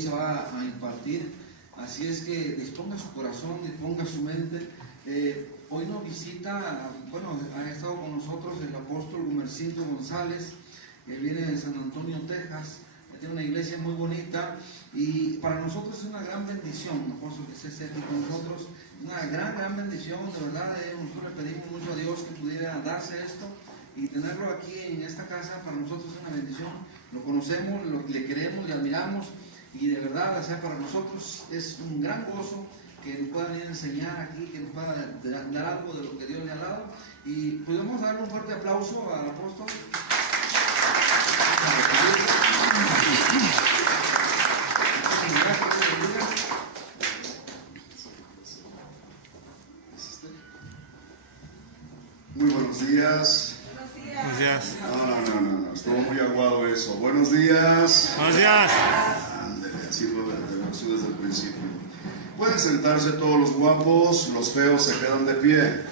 se va a impartir. Así es que disponga su corazón, disponga su mente. Hoy nos visita, bueno, ha estado con nosotros el apóstol Gumercindo González, que viene de San Antonio, Texas. Tiene una iglesia muy bonita y para nosotros es una gran bendición, apóstol, que esté aquí con nosotros. Una gran bendición, de verdad. Nosotros le pedimos mucho a Dios que pudiera darse esto y tenerlo aquí en esta casa. Para nosotros es una bendición. Lo conocemos, le queremos, le admiramos y de verdad, o sea, para nosotros es un gran gozo que nos pueda venir a enseñar aquí, que nos pueda dar algo de lo que Dios le ha dado. Y podemos darle un fuerte aplauso al apóstol. Muy buenos días. Buenos días. No, estuvo muy aguado eso. Buenos días. Buenos días. Ándale, así lo desde el principio. Pueden sentarse todos los guapos, los feos se quedan de pie.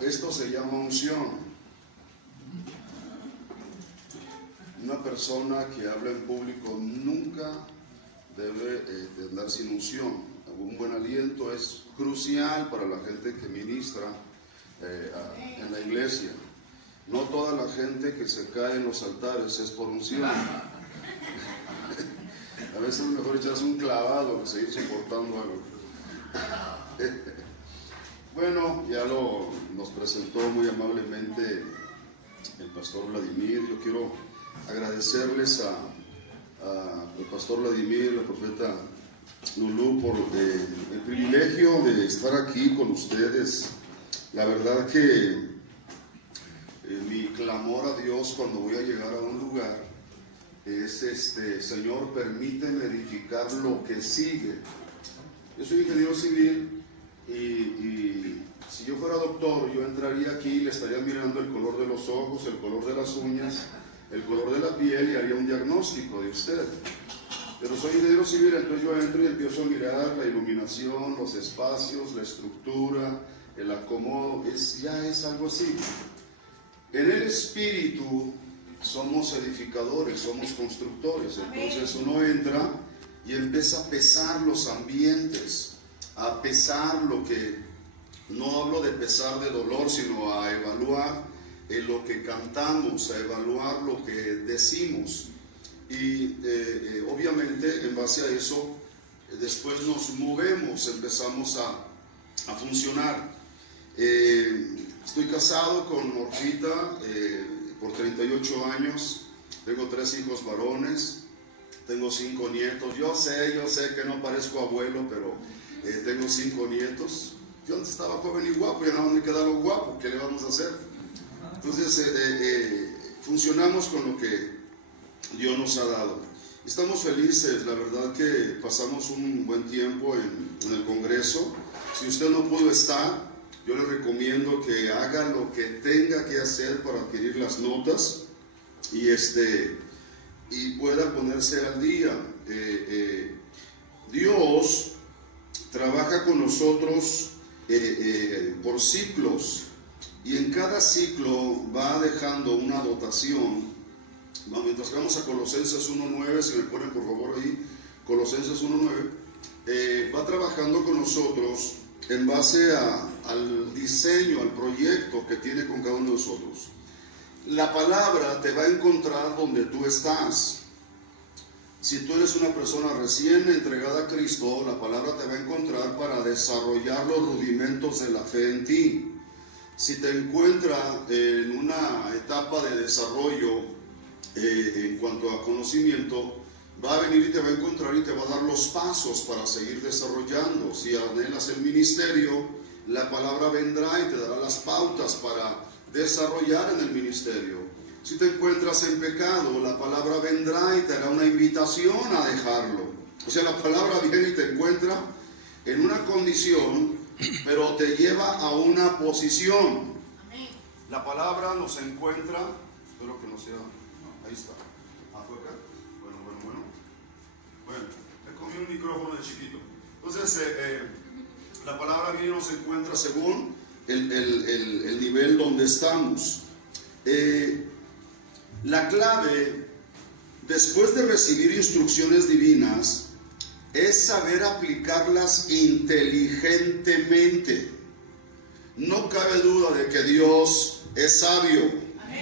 Esto se llama unción. Una persona que habla en público nunca debe de andar sin unción. Un buen aliento es crucial para la gente que ministra en la iglesia. No toda la gente que se cae en los altares es por unción. A veces es mejor echarse un clavado que seguir soportando algo. Bueno, ya nos presentó muy amablemente el pastor Vladimir. Yo quiero agradecerles al pastor Vladimir, la profeta Lulú, por el privilegio de estar aquí con ustedes. La verdad que mi clamor a Dios cuando voy a llegar a un lugar es, Señor, permíteme edificar lo que sigue. Yo soy ingeniero civil. Y si yo fuera doctor, yo entraría aquí y le estaría mirando el color de los ojos, el color de las uñas, el color de la piel y haría un diagnóstico de usted. Pero soy ingeniero civil, entonces yo entro y empiezo a mirar la iluminación, los espacios, la estructura, el acomodo, ya es algo así. En el espíritu somos edificadores, somos constructores, entonces uno entra y empieza a pesar los ambientes, a pesar lo que, no hablo de pesar de dolor, sino a evaluar lo que cantamos, a evaluar lo que decimos. Y obviamente en base a eso, después nos movemos, empezamos a funcionar. Estoy casado con Orfita por 38 años, tengo 3 hijos varones, tengo 5 nietos. Yo sé que no parezco abuelo, pero tengo 5 nietos. Yo antes estaba joven y guapo, ya no me queda lo guapo, ¿qué le vamos a hacer? Entonces funcionamos con lo que Dios nos ha dado. Estamos felices, la verdad que pasamos un buen tiempo en el Congreso. Si usted no pudo estar, yo le recomiendo que haga lo que tenga que hacer para adquirir las notas y pueda ponerse al día. Dios trabaja con nosotros por ciclos y en cada ciclo va dejando una dotación. Mientras que vamos a Colosenses 1.9, si me ponen por favor ahí, Colosenses 1.9, va trabajando con nosotros en base al diseño, al proyecto que tiene con cada uno de nosotros. La palabra te va a encontrar donde tú estás. Si tú eres una persona recién entregada a Cristo, la palabra te va a encontrar para desarrollar los rudimentos de la fe en ti. Si te encuentra en una etapa de desarrollo en cuanto a conocimiento, va a venir y te va a encontrar y te va a dar los pasos para seguir desarrollando. Si anhelas el ministerio, la palabra vendrá y te dará las pautas para desarrollar en el ministerio. Si te encuentras en pecado, la palabra vendrá y te hará una invitación a dejarlo. O sea, la palabra viene y te encuentra en una condición, pero te lleva a una posición. La palabra nos encuentra, espero que no sea, ahí está, afuera. Bueno, he cogido un micrófono de chiquito. Entonces, la palabra aquí nos encuentra según el nivel donde estamos. La clave, después de recibir instrucciones divinas, es saber aplicarlas inteligentemente. No cabe duda de que Dios es sabio.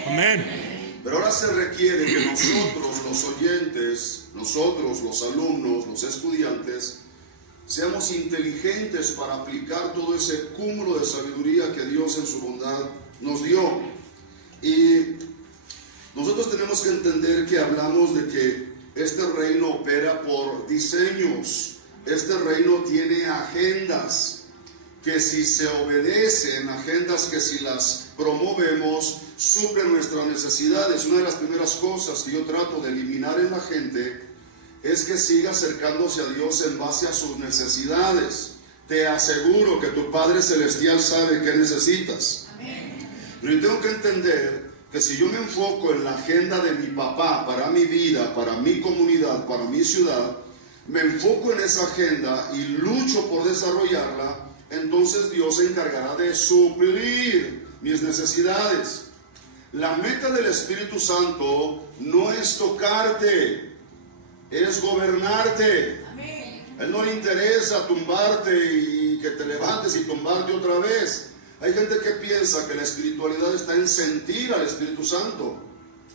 Amén. Pero ahora se requiere que nosotros, los oyentes, nosotros, los alumnos, los estudiantes, seamos inteligentes para aplicar todo ese cúmulo de sabiduría que Dios en su bondad nos dio. Y nosotros tenemos que entender que hablamos de que este reino opera por diseños. Este reino tiene agendas que si se obedecen, agendas que si las promovemos, suplen nuestras necesidades. Una de las primeras cosas que yo trato de eliminar en la gente es que siga acercándose a Dios en base a sus necesidades. Te aseguro que tu Padre Celestial sabe qué necesitas. Amén. Pero yo tengo que entender que si yo me enfoco en la agenda de mi papá, para mi vida, para mi comunidad, para mi ciudad, me enfoco en esa agenda y lucho por desarrollarla, entonces Dios se encargará de suplir mis necesidades. La meta del Espíritu Santo no es tocarte, es gobernarte. Amén. A Él no le interesa tumbarte y que te levantes y tumbarte otra vez. Hay gente que piensa que la espiritualidad está en sentir al Espíritu Santo.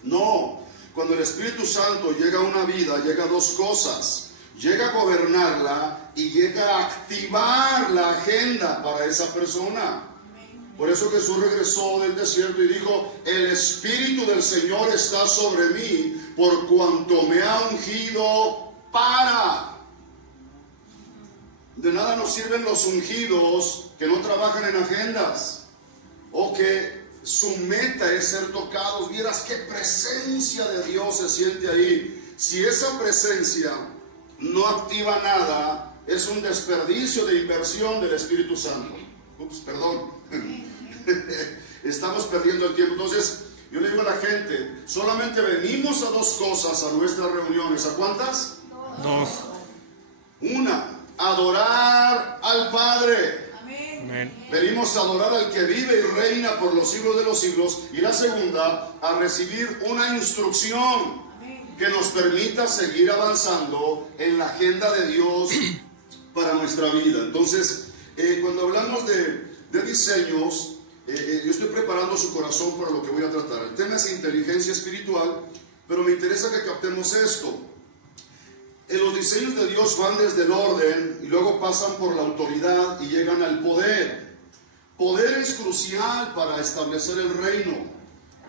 No, cuando el Espíritu Santo llega a una vida, llega a dos cosas. Llega a gobernarla y llega a activar la agenda para esa persona. Por eso Jesús regresó del desierto y dijo: el Espíritu del Señor está sobre mí, por cuanto me ha ungido para. De nada nos sirven los ungidos que no trabajan en agendas o que su meta es ser tocados. Vieras qué presencia de Dios se siente ahí. Si esa presencia no activa nada, es un desperdicio de inversión del Espíritu Santo. Perdón. Estamos perdiendo el tiempo. Entonces, yo le digo a la gente, solamente venimos a dos cosas a nuestras reuniones. ¿A cuántas? Dos. Una, adorar al Padre. Amén. Venimos a adorar al que vive y reina por los siglos de los siglos. Y la segunda, a recibir una instrucción que nos permita seguir avanzando en la agenda de Dios para nuestra vida. Entonces, cuando hablamos de diseños, yo estoy preparando su corazón para lo que voy a tratar. El tema es inteligencia espiritual, pero me interesa que captemos esto. Los diseños de Dios van desde el orden y luego pasan por la autoridad y llegan al poder. Poder es crucial para establecer el reino,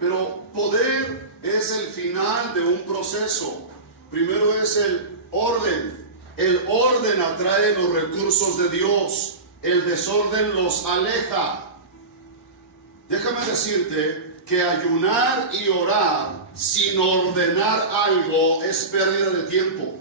pero poder es el final de un proceso. Primero es el orden. El orden atrae los recursos de Dios, el desorden los aleja. Déjame decirte que ayunar y orar sin ordenar algo es pérdida de tiempo.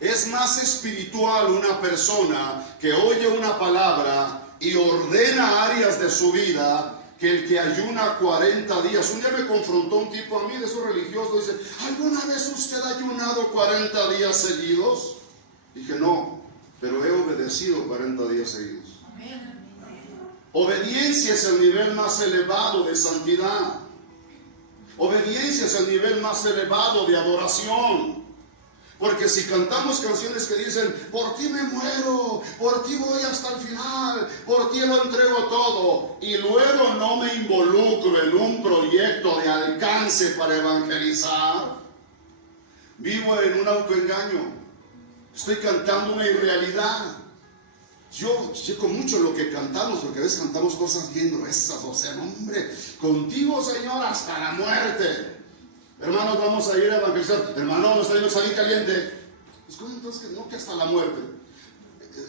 Es más espiritual una persona que oye una palabra y ordena áreas de su vida que el que ayuna 40 días. Un día me confrontó un tipo a mí de esos religiosos, dice: ¿alguna vez usted ha ayunado 40 días seguidos? Dije: no, pero he obedecido 40 días seguidos. Obediencia es el nivel más elevado de santidad. Obediencia es el nivel más elevado de adoración. Porque si cantamos canciones que dicen: por ti me muero, por ti voy hasta el final, por ti lo entrego todo, y luego no me involucro en un proyecto de alcance para evangelizar, vivo en un autoengaño. Estoy cantando una irrealidad. Yo checo mucho lo que cantamos, porque a veces cantamos cosas bien gruesas. O sea, hombre, contigo, Señor, hasta la muerte. Hermanos, vamos a ir a evangelizar. Hermano, no está yendo a salir caliente. Pues, ¿cómo entonces que no, que hasta la muerte?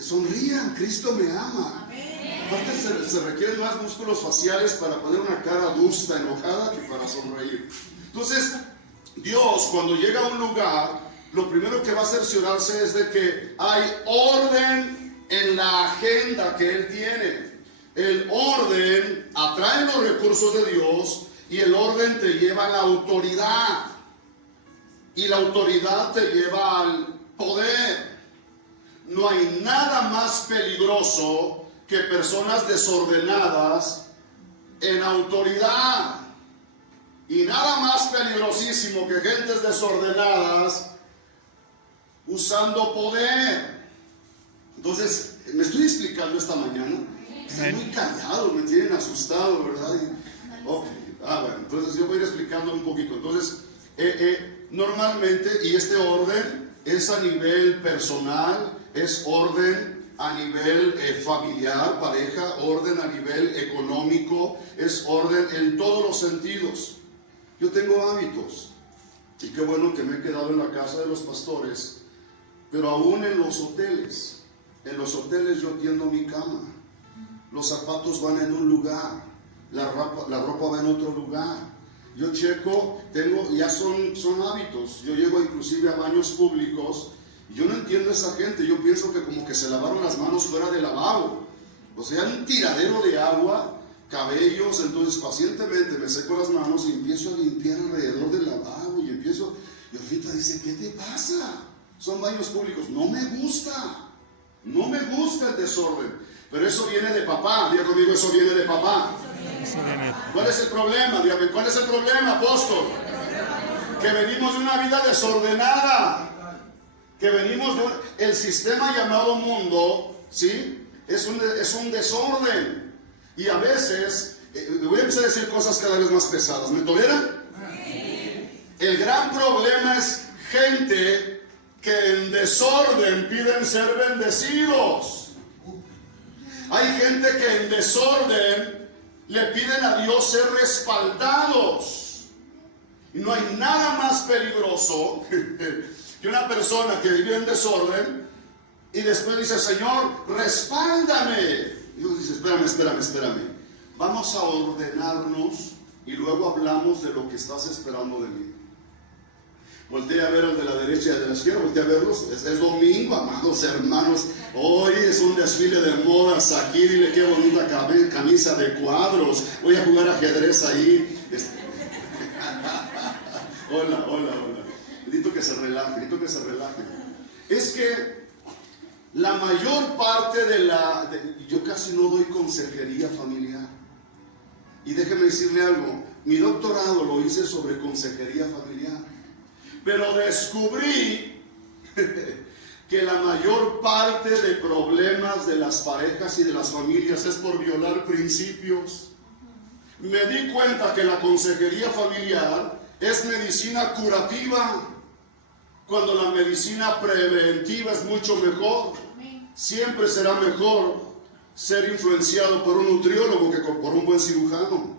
Sonrían, Cristo me ama. Amén. Aparte se requieren más músculos faciales para poner una cara adusta, enojada, que para sonreír. Entonces, Dios, cuando llega a un lugar, lo primero que va a cerciorarse es de que hay orden en la agenda que Él tiene. El orden atrae los recursos de Dios y el orden te lleva a la autoridad. Y la autoridad te lleva al poder. No hay nada más peligroso que personas desordenadas en autoridad. Y nada más peligrosísimo que gentes desordenadas usando poder. Entonces, me estoy explicando esta mañana. Están muy callados, me tienen asustado, ¿verdad? Bueno, entonces yo voy a ir explicando un poquito. Entonces, normalmente, y este orden es a nivel personal, es orden a nivel familiar, pareja, orden a nivel económico, es orden en todos los sentidos. Yo tengo hábitos, y qué bueno que me he quedado en la casa de los pastores, pero aún en los hoteles yo tiendo mi cama, los zapatos van en un lugar, la ropa va en otro lugar. Yo checo, ya son hábitos. Yo llego inclusive a baños públicos y yo no entiendo a esa gente. Yo pienso que como que se lavaron las manos fuera de lavabo. O sea, un tiradero de agua, cabellos. Entonces pacientemente me seco las manos y empiezo a limpiar alrededor del lavabo y ahorita dice, ¿qué te pasa? Son baños públicos. No me gusta el desorden. Pero eso viene de papá. Diga conmigo, eso viene de papá. ¿Cuál es el problema? Dígame, ¿cuál es el problema, apóstol? Que venimos de una vida desordenada. Que venimos de el sistema llamado mundo, ¿sí? Es un desorden. Y a veces, voy a empezar a decir cosas cada vez más pesadas. ¿Me toleran? El gran problema es gente que en desorden piden ser bendecidos. Hay gente que en desorden le piden a Dios ser respaldados. Y no hay nada más peligroso que una persona que vive en desorden y después dice, Señor, respáldame. Y Dios dice, espérame. Vamos a ordenarnos y luego hablamos de lo que estás esperando de mí. Voltea a ver al de la derecha y al de la izquierda, voltea a verlos. Es domingo, amados hermanos. Hoy es un desfile de modas aquí. Dile qué bonita camisa de cuadros. Voy a jugar ajedrez ahí. Hola. Necesito que se relaje. Es que la mayor parte yo casi no doy consejería familiar. Y déjeme decirle algo. Mi doctorado lo hice sobre consejería familiar. Pero descubrí que la mayor parte de problemas de las parejas y de las familias es por violar principios. Me di cuenta que la consejería familiar es medicina curativa, cuando la medicina preventiva es mucho mejor. Siempre será mejor ser influenciado por un nutriólogo que por un buen cirujano.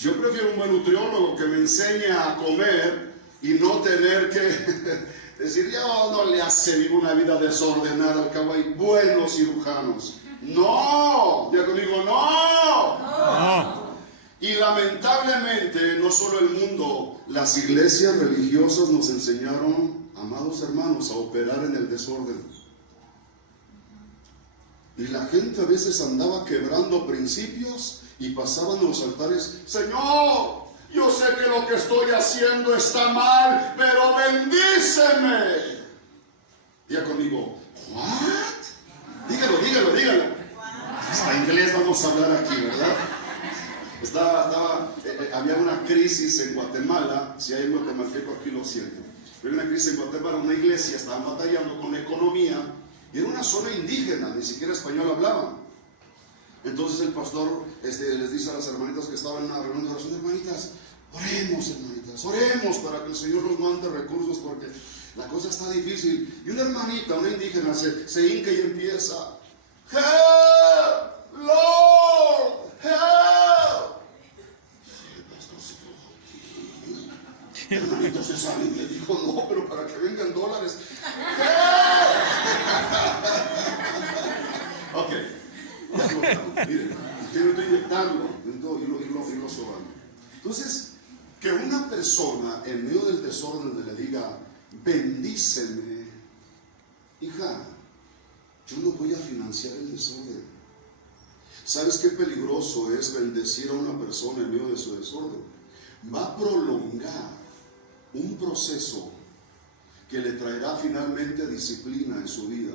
Yo prefiero un buen nutriólogo que me enseñe a comer y no tener que decir, yo no le hace vivir una vida desordenada, al cabo hay buenos cirujanos. No, ya conmigo, no. Y lamentablemente, no solo el mundo, las iglesias religiosas nos enseñaron, amados hermanos, a operar en el desorden. Y la gente a veces andaba quebrando principios y pasaban a los altares, Señor, yo sé que lo que estoy haciendo está mal, pero bendíceme. Diga conmigo, ¿what? Dígalo. Hasta inglés vamos a hablar aquí, ¿verdad? Había una crisis en Guatemala. Si hay un guatemalteco aquí lo siento. Había una crisis en Guatemala, una iglesia, estaban batallando con la economía. Y era una zona indígena, ni siquiera español hablaban. Entonces el pastor les dice a las hermanitas que estaban en una reunión de oración, hermanitas, oremos para que el Señor nos mande recursos porque la cosa está difícil. Y una hermanita, una indígena, se hinca y empieza, Help, Lord, help. El hermanito se salió y le dijo, no, pero para que vengan dólares. Ok. Miren, quiero inyectarlo y lo sobando. Entonces, que una persona en medio del desorden le diga, bendíceme, hija, yo no voy a financiar el desorden. ¿Sabes qué peligroso es bendecir a una persona en medio de su desorden? Va a prolongar un proceso que le traerá finalmente disciplina en su vida.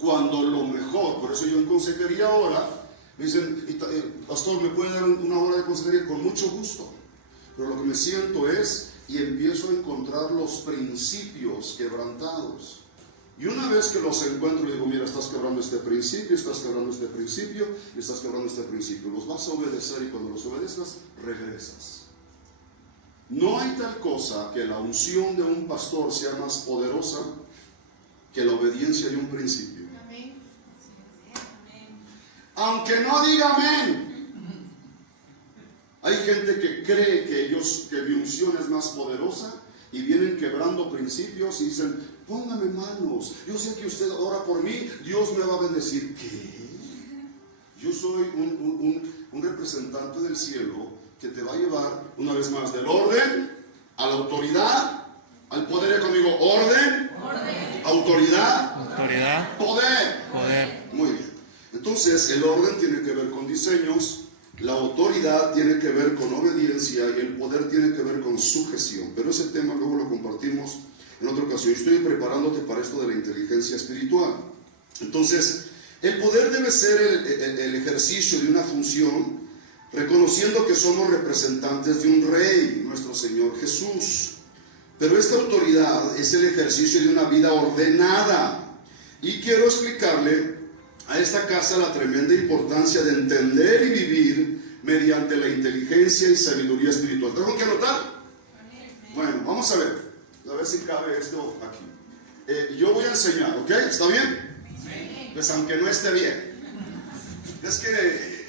Cuando lo mejor, por eso yo en consejería ahora, me dicen, pastor, ¿me puede dar una hora de consejería? Con mucho gusto. Pero lo que me siento es, y empiezo a encontrar los principios quebrantados. Y una vez que los encuentro, le digo, mira, estás quebrando este principio, estás quebrando este principio, y estás quebrando este principio. Los vas a obedecer y cuando los obedezcas, regresas. No hay tal cosa que la unción de un pastor sea más poderosa que la obediencia de un principio. Amén. Aunque no diga amén. Hay gente que cree que mi unción es más poderosa y vienen quebrando principios y dicen, póngame manos, yo sé que usted ora por mí, Dios me va a bendecir. ¿Qué? Yo soy un representante del cielo que te va a llevar una vez más del orden a la autoridad, al poder. Conmigo, orden, autoridad, poder. Muy bien. Entonces el orden tiene que ver con diseños, la autoridad tiene que ver con obediencia y el poder tiene que ver con sujeción. Pero ese tema luego lo compartimos en otra ocasión. Estoy preparándote para esto de la inteligencia espiritual. Entonces, el poder debe ser el ejercicio de una función, reconociendo que somos representantes de un rey, nuestro Señor Jesús. Pero esta autoridad es el ejercicio de una vida ordenada. Y quiero explicarle a esta casa la tremenda importancia de entender y vivir mediante la inteligencia y sabiduría espiritual. ¿Tengo que anotar? Bueno, vamos a ver si cabe esto aquí. Yo voy a enseñar, ¿ok? ¿Está bien? Pues aunque no esté bien. Es que,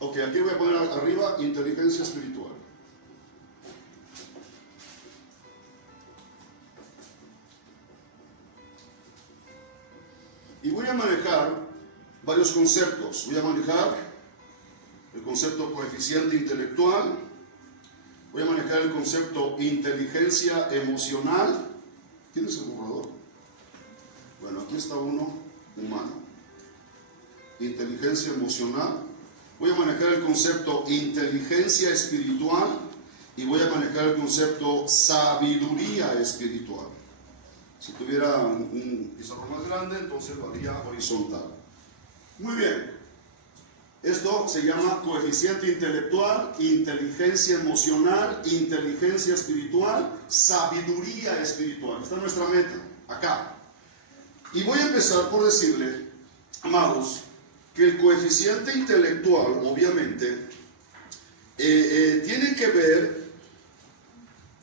ok, aquí voy a poner arriba inteligencia espiritual. Y voy a manejar varios conceptos. Voy a manejar el concepto coeficiente intelectual. Voy a manejar el concepto inteligencia emocional. ¿Quién es el borrador? Bueno, aquí está uno humano. Inteligencia emocional. Voy a manejar el concepto inteligencia espiritual. Y voy a manejar el concepto sabiduría espiritual. Si tuviera un pizarrón más grande, entonces lo haría horizontal. Muy bien. Esto se llama coeficiente intelectual, inteligencia emocional, inteligencia espiritual, sabiduría espiritual. Esta es nuestra meta, acá. Y voy a empezar por decirle, amados, que el coeficiente intelectual, obviamente, tiene que ver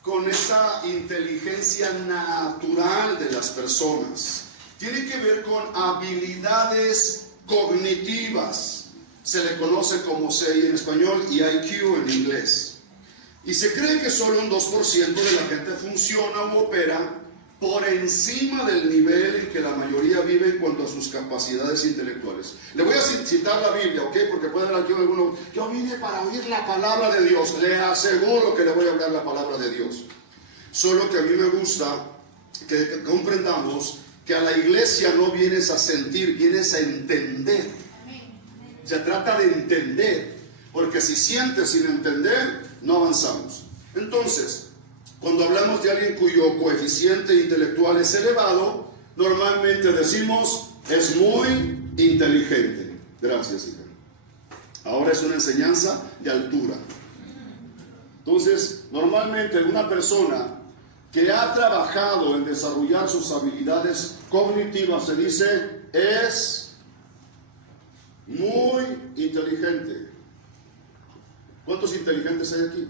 con esa inteligencia natural de las personas. Tiene que ver con habilidades cognitivas. Se le conoce como CI en español y IQ en inglés. Y se cree que solo un 2% de la gente funciona o opera por encima del nivel en que la mayoría vive en cuanto a sus capacidades intelectuales. Le voy a citar la Biblia, ¿ok? Porque pueden hablar aquí algunos, yo vine para oír la palabra de Dios. Le aseguro que le voy a hablar la palabra de Dios. Solo que a mí me gusta que comprendamos que a la iglesia no vienes a sentir, vienes a entender. Se trata de entender, porque si sientes sin entender, no avanzamos. Entonces, cuando hablamos de alguien cuyo coeficiente intelectual es elevado, normalmente decimos, es muy inteligente. Gracias, hija. Ahora es una enseñanza de altura. Entonces, normalmente una persona que ha trabajado en desarrollar sus habilidades cognitivas, se dice, es muy inteligente. ¿Cuántos inteligentes hay aquí?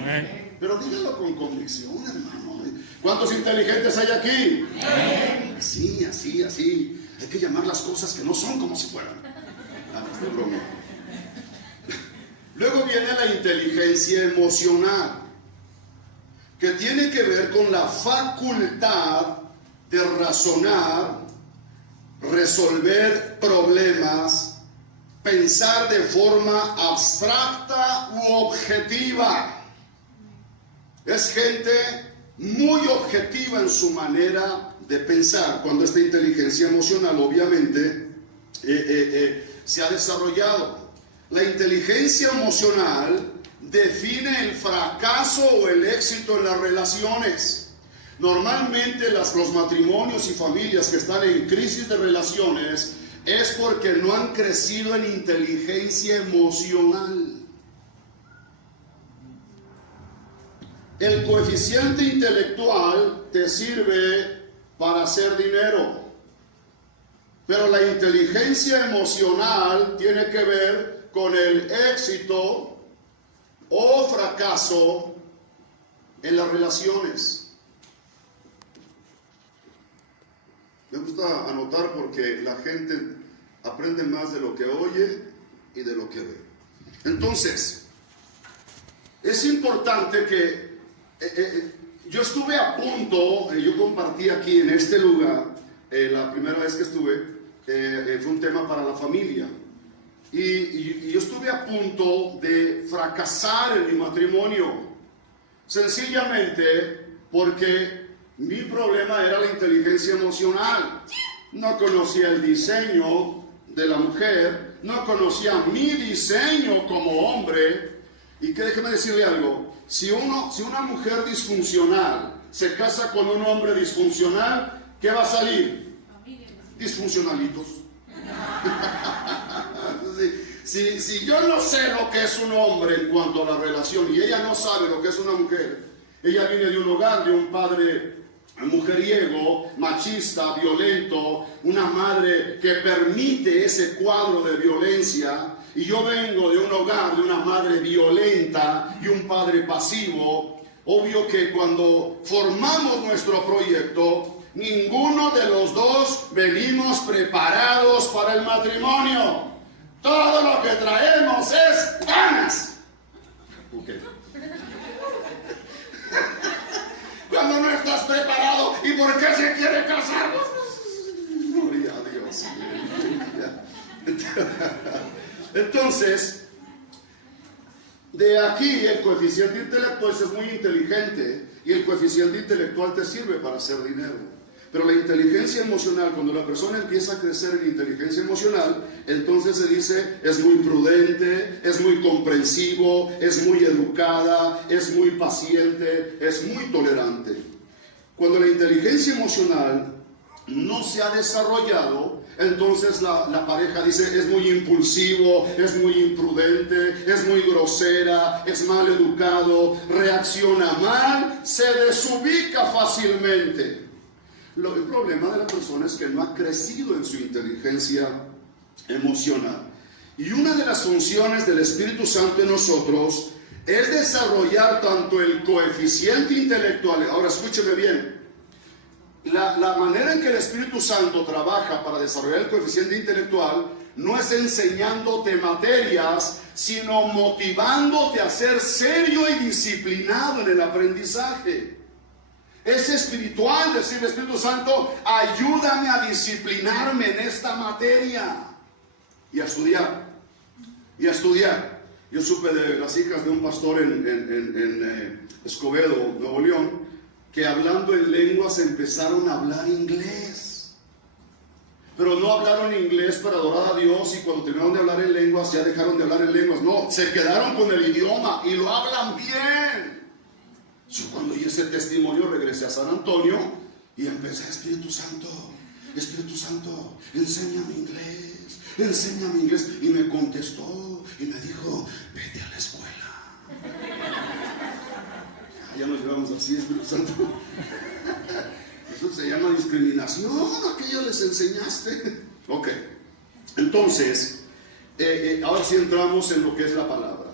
Amén. Pero dígalo con convicción, hermano. ¿Cuántos inteligentes hay aquí? Así, así, así. Hay que llamar las cosas que no son como si fueran. No es broma. Luego viene la inteligencia emocional, que tiene que ver con la facultad de razonar, resolver problemas, pensar de forma abstracta u objetiva. Es gente muy objetiva en su manera de pensar. Cuando esta inteligencia emocional, obviamente, se ha desarrollado. La inteligencia emocional define el fracaso o el éxito en las relaciones. Normalmente los matrimonios y familias que están en crisis de relaciones es porque no han crecido en inteligencia emocional. El coeficiente intelectual te sirve para hacer dinero, pero la inteligencia emocional tiene que ver con el éxito o fracaso en las relaciones. Me gusta anotar porque la gente aprende más de lo que oye y de lo que ve. Entonces, es importante que yo estuve a punto, yo compartí aquí en este lugar, la primera vez que estuve, fue un tema para la familia. Y yo estuve a punto de fracasar en mi matrimonio, sencillamente porque mi problema era la inteligencia emocional. No conocía el diseño de la mujer, no conocía mi diseño como hombre. Y que déjeme decirle algo, si una mujer disfuncional se casa con un hombre disfuncional, ¿qué va a salir? Disfuncionalitos. Si yo no sé lo que es un hombre en cuanto a la relación y ella no sabe lo que es una mujer, ella viene de un hogar de un padre mujeriego, machista, violento, una madre que permite ese cuadro de violencia, y yo vengo de un hogar de una madre violenta y un padre pasivo. Obvio que cuando formamos nuestro proyecto, ninguno de los dos venimos preparados para el matrimonio. Todo lo que traemos es ganas. Okay. Cuando no estás preparado, ¿y por qué se quiere casar? Gloria a Dios. Entonces, de aquí el coeficiente intelectual es muy inteligente y el coeficiente intelectual te sirve para hacer dinero. Pero la inteligencia emocional, cuando la persona empieza a crecer en inteligencia emocional, entonces se dice, es muy prudente, es muy comprensivo, es muy educada, es muy paciente, es muy tolerante. Cuando la inteligencia emocional no se ha desarrollado, entonces la pareja dice, es muy impulsivo, es muy imprudente, es muy grosera, es mal educado, reacciona mal, se desubica fácilmente. El problema de la persona es que no ha crecido en su inteligencia emocional. Y una de las funciones del Espíritu Santo en nosotros es desarrollar tanto el coeficiente intelectual. Ahora escúcheme bien. La manera en que el Espíritu Santo trabaja para desarrollar el coeficiente intelectual no es enseñándote materias, sino motivándote a ser serio y disciplinado en el aprendizaje. Es espiritual, decirle, Espíritu Santo, ayúdame a disciplinarme en esta materia. Y a estudiar. Y a estudiar. Yo supe de las hijas de un pastor en Escobedo, Nuevo León, que hablando en lenguas empezaron a hablar inglés. Pero no hablaron inglés para adorar a Dios, y cuando terminaron de hablar en lenguas ya dejaron de hablar en lenguas. No, se quedaron con el idioma y lo hablan bien. Yo cuando oí ese testimonio regresé a San Antonio y empecé, Espíritu Santo, enséñame inglés. Y me contestó y me dijo, vete a la escuela. Ya nos llevamos así, Espíritu Santo. Eso se llama discriminación, aquello les enseñaste. Ok, entonces, ahora sí entramos en lo que es la palabra.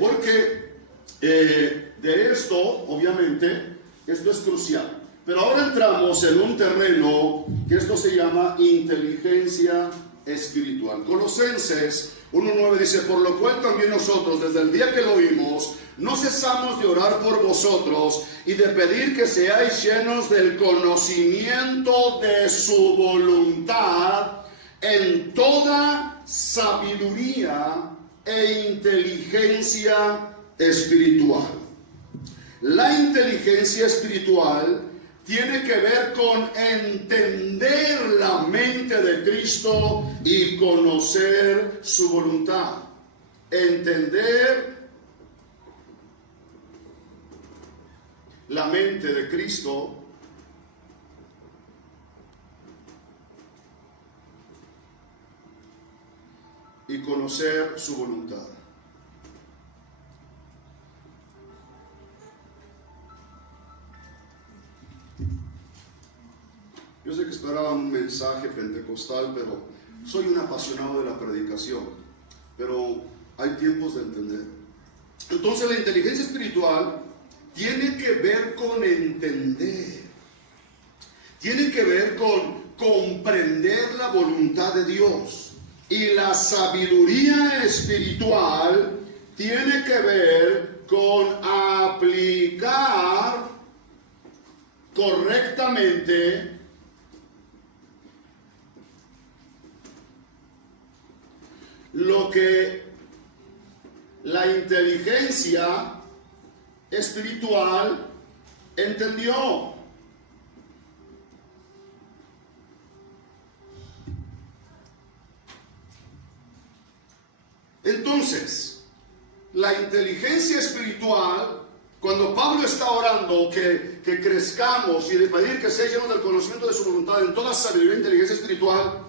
Porque de esto, obviamente, esto es crucial. Pero ahora entramos en un terreno que esto se llama inteligencia espiritual. Colosenses 1:9 dice, por lo cual también nosotros, desde el día que lo oímos, no cesamos de orar por vosotros y de pedir que seáis llenos del conocimiento de su voluntad en toda sabiduría e inteligencia espiritual. La inteligencia espiritual tiene que ver con entender la mente de Cristo y conocer su voluntad. Entender la mente de Cristo y conocer su voluntad. Yo sé que esperaban un mensaje pentecostal, pero soy un apasionado de la predicación. Pero hay tiempos de entender. Entonces la inteligencia espiritual tiene que ver con entender. Tiene que ver con comprender la voluntad de Dios. Y la sabiduría espiritual tiene que ver con aplicar correctamente lo que la inteligencia espiritual entendió. Entonces, la inteligencia espiritual, cuando Pablo está orando que crezcamos y de pedir que sean llenos del conocimiento de su voluntad en toda sabiduría e inteligencia espiritual,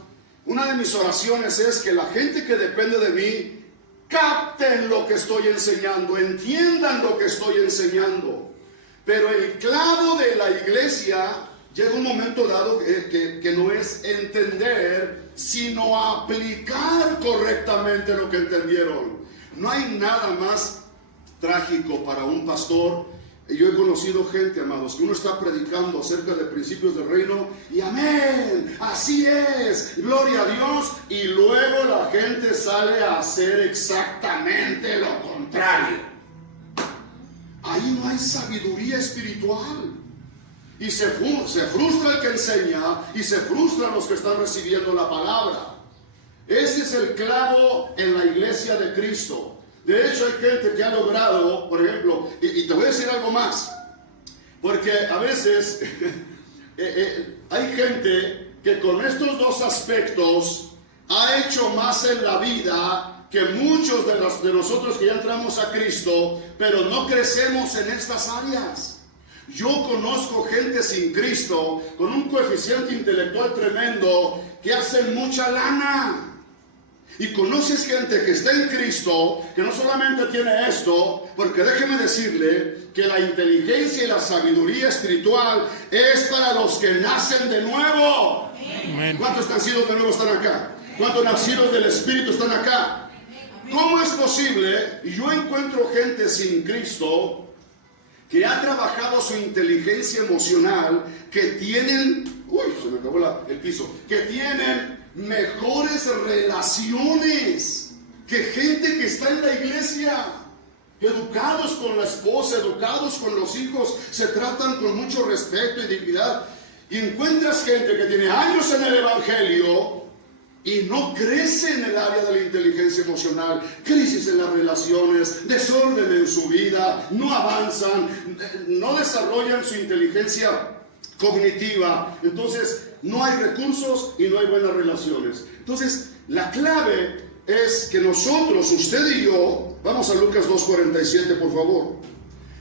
una de mis oraciones es que la gente que depende de mí capten lo que estoy enseñando, entiendan lo que estoy enseñando. Pero el clavo de la iglesia llega un momento dado que no es entender, sino aplicar correctamente lo que entendieron. No hay nada más trágico para un pastor. Yo he conocido gente, amados, que uno está predicando acerca de principios del reino y amén, así es, gloria a Dios, y luego la gente sale a hacer exactamente lo contrario. Ahí no hay sabiduría espiritual. Y se frustra el que enseña y se frustran los que están recibiendo la palabra. Ese es el clavo en la iglesia de Cristo. De hecho, hay gente que ha logrado, por ejemplo, y te voy a decir algo más, porque a veces hay gente que con estos dos aspectos ha hecho más en la vida que muchos de nosotros que ya entramos a Cristo, pero no crecemos en estas áreas. Yo conozco gente sin Cristo, con un coeficiente intelectual tremendo, que hacen mucha lana. Y conoces gente que está en Cristo, que no solamente tiene esto, porque déjeme decirle que la inteligencia y la sabiduría espiritual es para los que nacen de nuevo. Amén. ¿Cuántos nacidos de nuevo están acá? ¿Cuántos nacidos del Espíritu están acá? ¿Cómo es posible? Yo encuentro gente sin Cristo que ha trabajado su inteligencia emocional, que tienen, se me acabó el piso, que tienen mejores relaciones que gente que está en la iglesia, educados con la esposa, educados con los hijos, se tratan con mucho respeto y dignidad, y encuentras gente que tiene años en el evangelio y no crece en el área de la inteligencia emocional, crisis en las relaciones, desorden en su vida, no avanzan, no desarrollan su inteligencia cognitiva. Entonces no hay recursos y no hay buenas relaciones. Entonces la clave es que nosotros, usted y yo, vamos a Lucas 2:47 por favor,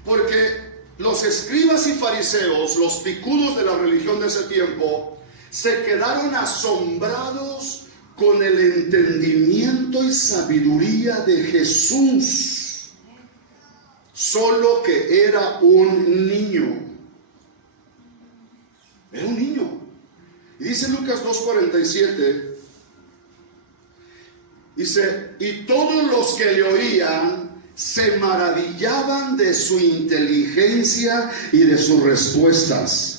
porque los escribas y fariseos, los picudos de la religión de ese tiempo, se quedaron asombrados con el entendimiento y sabiduría de Jesús, solo que era un niño. Era un niño. Y dice Lucas 2:47, dice, y todos los que le oían se maravillaban de su inteligencia y de sus respuestas.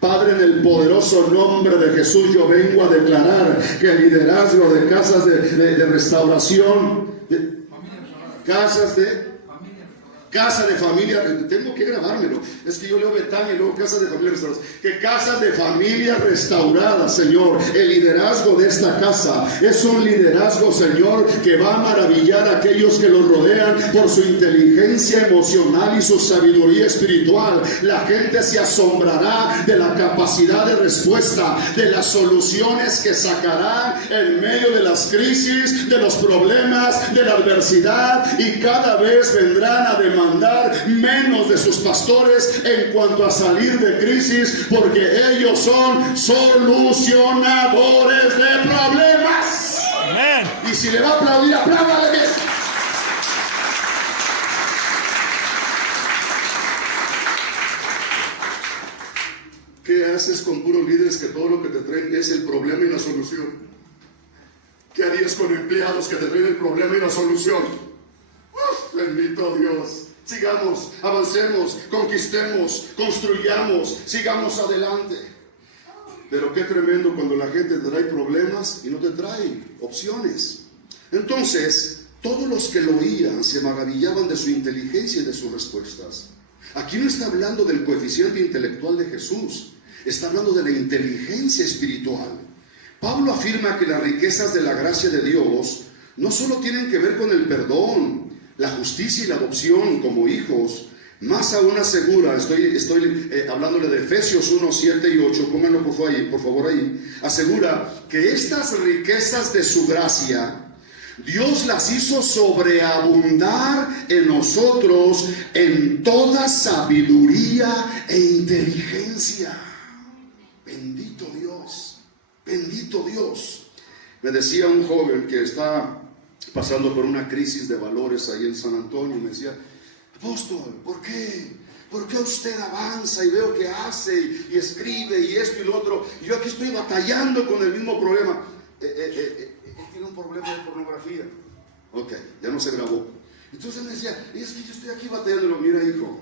Padre, en el poderoso nombre de Jesús, yo vengo a declarar que el liderazgo de casas de restauración, casas de Casa de familia, tengo que grabármelo. Es que yo leo Betania y luego casa de familia restauradas. Que casas de familia restauradas, Señor. El liderazgo de esta casa es un liderazgo, Señor, que va a maravillar a aquellos que los rodean por su inteligencia emocional y su sabiduría espiritual. La gente se asombrará de la capacidad de respuesta, de las soluciones que sacarán en medio de las crisis, de los problemas, de la adversidad, y cada vez vendrán a demandar menos de sus pastores en cuanto a salir de crisis, porque ellos son solucionadores de problemas. Amén. Y si le va a aplaudir, apláudale. ¿Qué haces con puros líderes que todo lo que te traen es el problema y la solución? ¿Qué harías con empleados que te traen el problema y la solución? Bendito Dios. Sigamos, avancemos, conquistemos, construyamos, sigamos adelante. Pero qué tremendo cuando la gente te trae problemas y no te trae opciones. Entonces, todos los que lo oían se maravillaban de su inteligencia y de sus respuestas. Aquí no está hablando del coeficiente intelectual de Jesús, está hablando de la inteligencia espiritual. Pablo afirma que las riquezas de la gracia de Dios no solo tienen que ver con el perdón, la justicia y la adopción como hijos. Más aún asegura, estoy hablándole de Efesios 1, 7 y 8, pónganlo por favor ahí, asegura que estas riquezas de su gracia, Dios las hizo sobreabundar en nosotros en toda sabiduría e inteligencia. Bendito Dios, bendito Dios. Me decía un joven que está pasando por una crisis de valores ahí en San Antonio, me decía: apóstol, ¿por qué? ¿Por qué usted avanza y veo que hace y escribe y esto y lo otro? Y yo aquí estoy batallando con el mismo problema. Tiene un problema de pornografía. Ok, ya no se grabó. Entonces me decía: es que yo estoy aquí batallando. Mira, hijo,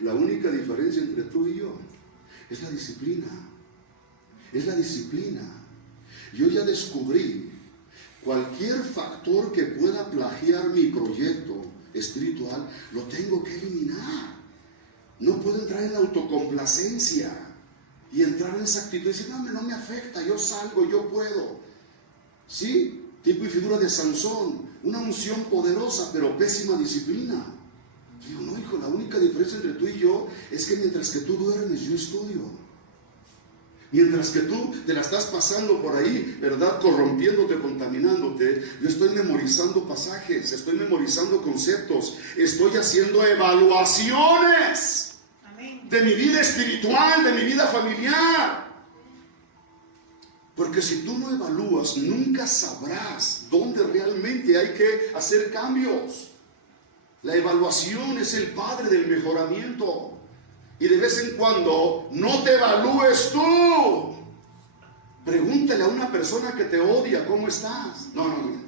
la única diferencia entre tú y yo es la disciplina. Es la disciplina. Yo ya descubrí cualquier factor que pueda plagiar mi proyecto espiritual, lo tengo que eliminar. No puedo entrar en autocomplacencia y entrar en esa actitud y decir: no me afecta, yo salgo, yo puedo. Sí, tipo y figura de Sansón, una unción poderosa pero pésima disciplina. Digo: no, hijo, la única diferencia entre tú y yo es que mientras que tú duermes, yo estudio. Mientras que tú te la estás pasando por ahí, ¿verdad?, corrompiéndote, contaminándote, yo estoy memorizando pasajes, estoy memorizando conceptos, estoy haciendo evaluaciones de mi vida espiritual, de mi vida familiar. Porque si tú no evalúas, nunca sabrás dónde realmente hay que hacer cambios. La evaluación es el padre del mejoramiento. Y de vez en cuando no te evalúes tú. Pregúntale a una persona que te odia: ¿cómo estás? No.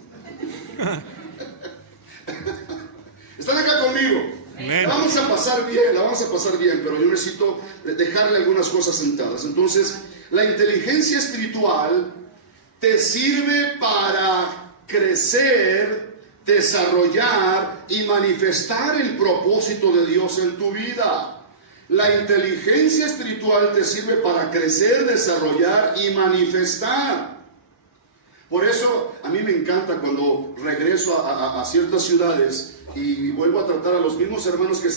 ¿Están acá conmigo? La vamos a pasar bien, pero yo necesito dejarle algunas cosas sentadas. Entonces, la inteligencia espiritual te sirve para crecer, desarrollar y manifestar el propósito de Dios en tu vida. La inteligencia espiritual te sirve para crecer, desarrollar y manifestar. Por eso a mí me encanta cuando regreso a ciertas ciudades y vuelvo a tratar a los mismos hermanos que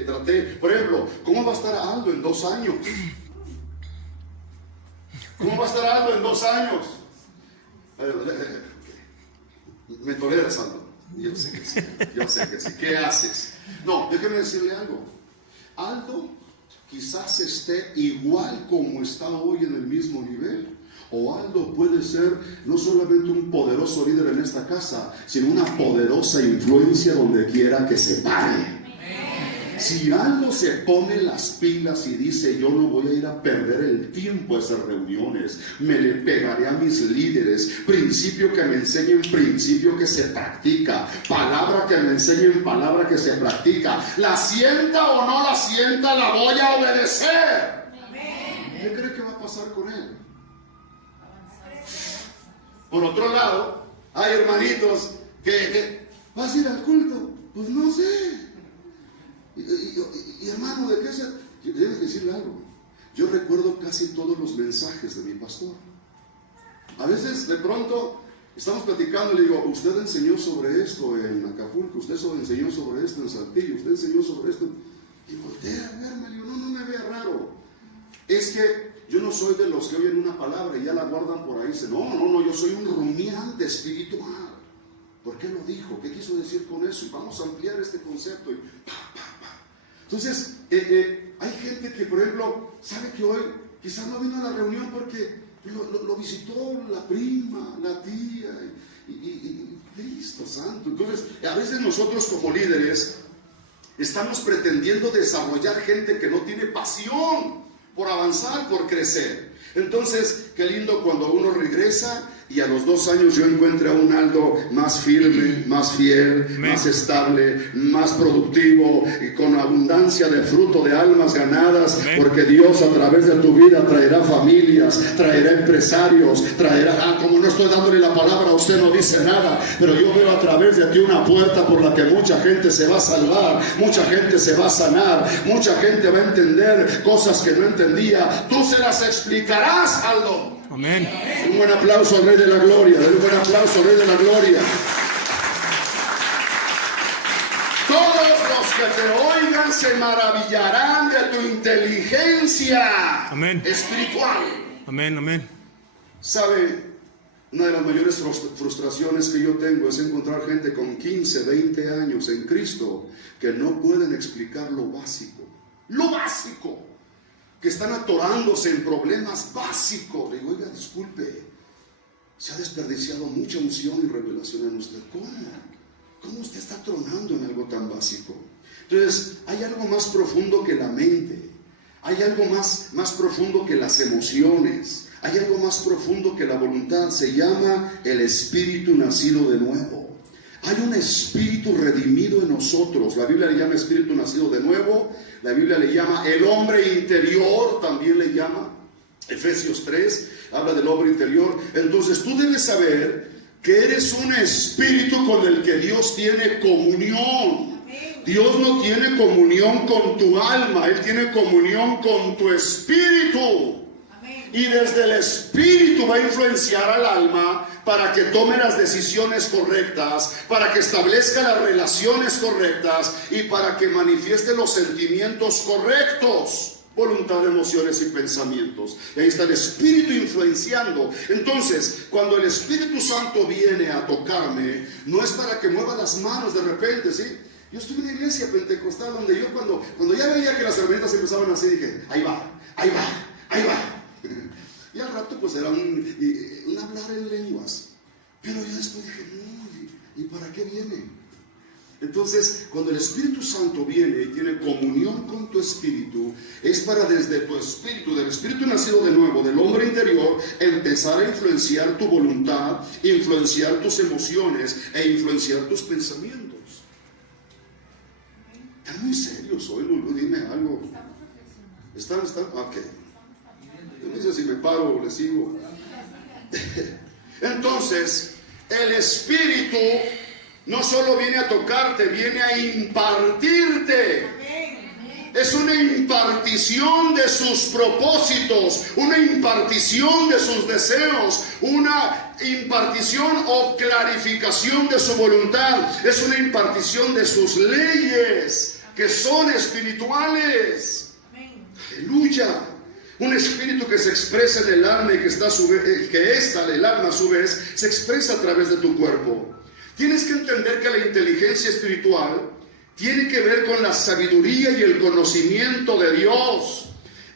traté. Por ejemplo, ¿cómo va a estar Aldo en 2 años? ¿Cómo va a estar Aldo en 2 años? Me toleras, Aldo. Yo sé que sí. ¿Qué haces? No, déjeme decirle algo. Aldo quizás esté igual como está hoy en el mismo nivel, o Aldo puede ser no solamente un poderoso líder en esta casa, sino una poderosa influencia donde quiera que se pare. Si Aldo se pone las pilas y dice: yo no voy a ir a perder el tiempo a esas reuniones, me le pegaré a mis líderes, principio que me enseñen, principio que se practica, palabra que me enseñen, palabra que se practica, la sienta o no la sienta, la voy a obedecer. ¿Qué cree que va a pasar con él? Por otro lado, hay hermanitos que ¿vas a ir al culto? Pues no sé. Y hermano, ¿de qué se...? Debes decirle algo. Yo recuerdo casi todos los mensajes de mi pastor. A veces, de pronto, estamos platicando y le digo, usted enseñó sobre esto en Acapulco, usted enseñó sobre esto en Saltillo, usted enseñó sobre esto. Y voltea a verme, le digo, no me vea raro. Es que yo no soy de los que oyen una palabra y ya la guardan por ahí. Dicen, no, yo soy un rumiante espiritual. ¿Por qué lo dijo? ¿Qué quiso decir con eso? Y vamos a ampliar este concepto. Y entonces, hay gente que, por ejemplo, sabe que hoy quizás no vino a la reunión porque lo visitó la prima, la tía, y Cristo Santo. Entonces, a veces nosotros como líderes estamos pretendiendo desarrollar gente que no tiene pasión por avanzar, por crecer. Entonces, qué lindo cuando uno regresa y a los 2 años yo encuentre a un Aldo más firme, más fiel, más estable, más productivo y con abundancia de fruto de almas ganadas, porque Dios a través de tu vida traerá familias, traerá empresarios, traerá, como no estoy dándole la palabra, usted no dice nada, pero yo veo a través de ti una puerta por la que mucha gente se va a salvar, mucha gente se va a sanar, mucha gente va a entender cosas que no entendía. Tú se las explicarás, Aldo. Amén. Un buen aplauso al Rey de la Gloria. Un buen aplauso al Rey de la Gloria. Todos los que te oigan se maravillarán de tu inteligencia espiritual. Amén. ¿Sabe? Una de las mayores frustraciones que yo tengo es encontrar gente con 15, 20 años en Cristo que no pueden explicar lo básico. Lo básico. Que están atorándose en problemas básicos. Le digo, oiga, disculpe, se ha desperdiciado mucha unción y revelación en usted. ¿Cómo usted está tronando en algo tan básico? Entonces, hay algo más profundo que la mente. Hay algo más profundo que las emociones. Hay algo más profundo que la voluntad. Se llama el espíritu nacido de nuevo. Hay un espíritu redimido en nosotros. La Biblia le llama espíritu nacido de nuevo. La Biblia le llama el hombre interior, también le llama. Efesios 3 habla del hombre interior. Entonces tú debes saber que eres un espíritu con el que Dios tiene comunión. Dios no tiene comunión con tu alma, Él tiene comunión con tu espíritu. Y desde el espíritu va a influenciar al alma para que tome las decisiones correctas, para que establezca las relaciones correctas y para que manifieste los sentimientos correctos, voluntad, emociones y pensamientos. Y ahí está el espíritu influenciando. Entonces, cuando el Espíritu Santo viene a tocarme, no es para que mueva las manos de repente, ¿sí? Yo estuve en una iglesia pentecostal donde yo cuando ya veía que las hermanitas empezaban así, dije, ahí va. Y al rato pues era un hablar en lenguas. Pero yo después dije, no, ¿y para qué viene? Entonces, cuando el Espíritu Santo viene y tiene comunión con tu espíritu, es para desde tu espíritu, del espíritu nacido de nuevo, del hombre interior, empezar a influenciar tu voluntad, influenciar tus emociones e influenciar tus pensamientos. Están muy serios hoy, Lulu, dime algo. ¿Están? Ok. No sé si me paro o le sigo. Entonces, el Espíritu no solo viene a tocarte, viene a impartirte. Es una impartición de sus propósitos, una impartición de sus deseos, una impartición o clarificación de su voluntad. Es una impartición de sus leyes que son espirituales. Aleluya. Un espíritu que se expresa en el alma y el alma a su vez se expresa a través de tu cuerpo. Tienes que entender que la inteligencia espiritual tiene que ver con la sabiduría y el conocimiento de Dios.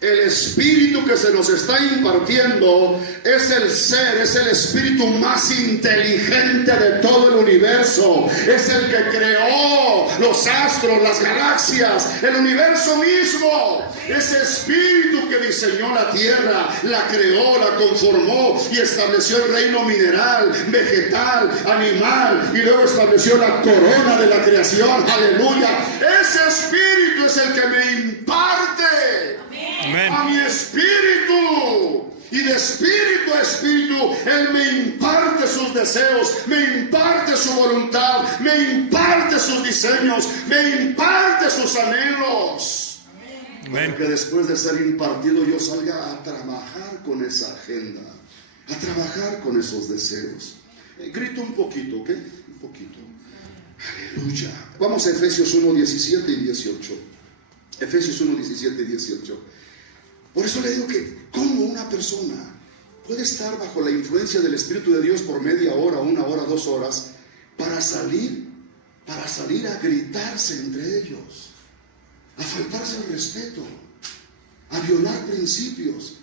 El espíritu que se nos está impartiendo es el espíritu más inteligente de todo el universo. Es el que creó los astros, las galaxias, el universo mismo. Ese espíritu que diseñó la tierra, la creó, la conformó y estableció el reino mineral, vegetal, animal, y luego estableció la corona de la creación. Aleluya. Ese espíritu es el que me imparte a mi espíritu. Y de espíritu a espíritu, Él me imparte sus deseos, me imparte su voluntad, me imparte sus diseños, me imparte sus anhelos. Para que después de ser impartido yo salga a trabajar con esa agenda, a trabajar con esos deseos. Grito un poquito, ¿ok? Un poquito. Aleluya. Vamos a Efesios 1, 17 y 18. Efesios 1, 17 y 18. Por eso le digo que cómo una persona puede estar bajo la influencia del Espíritu de Dios por media hora, 1 hora, 2 horas, para salir a gritarse entre ellos, a faltarse el respeto, a violar principios.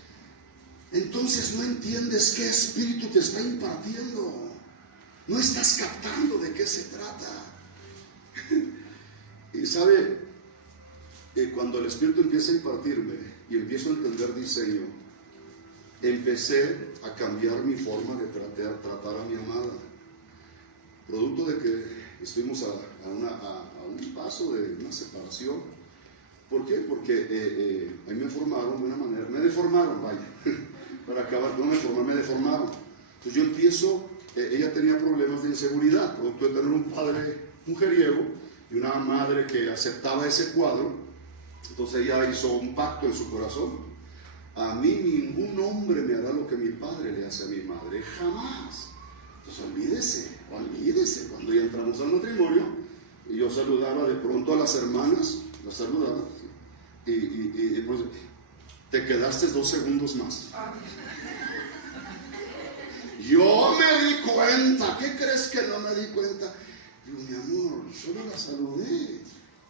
Entonces no entiendes qué espíritu te está impartiendo. No estás captando de qué se trata. Y sabe, cuando el Espíritu empieza a impartirme y empiezo a entender diseño, empecé a cambiar mi forma de tratar a mi amada. Producto de que estuvimos a un paso de una separación. ¿Por qué? Porque a mí me formaron de una manera, me deformaron, vaya, para acabar, no me formaron, me deformaron. Entonces yo empiezo, ella tenía problemas de inseguridad, producto de tener un padre mujeriego y una madre que aceptaba ese cuadro. Entonces ella hizo un pacto en su corazón: a mí ningún hombre me hará lo que mi padre le hace a mi madre, jamás. Entonces olvídese, cuando ya entramos al matrimonio, y yo saludaba de pronto a las hermanas, las saludaba, y pues, te quedaste 2 segundos más. Yo me di cuenta. ¿Qué crees que no me di cuenta? Digo, mi amor, solo la saludé.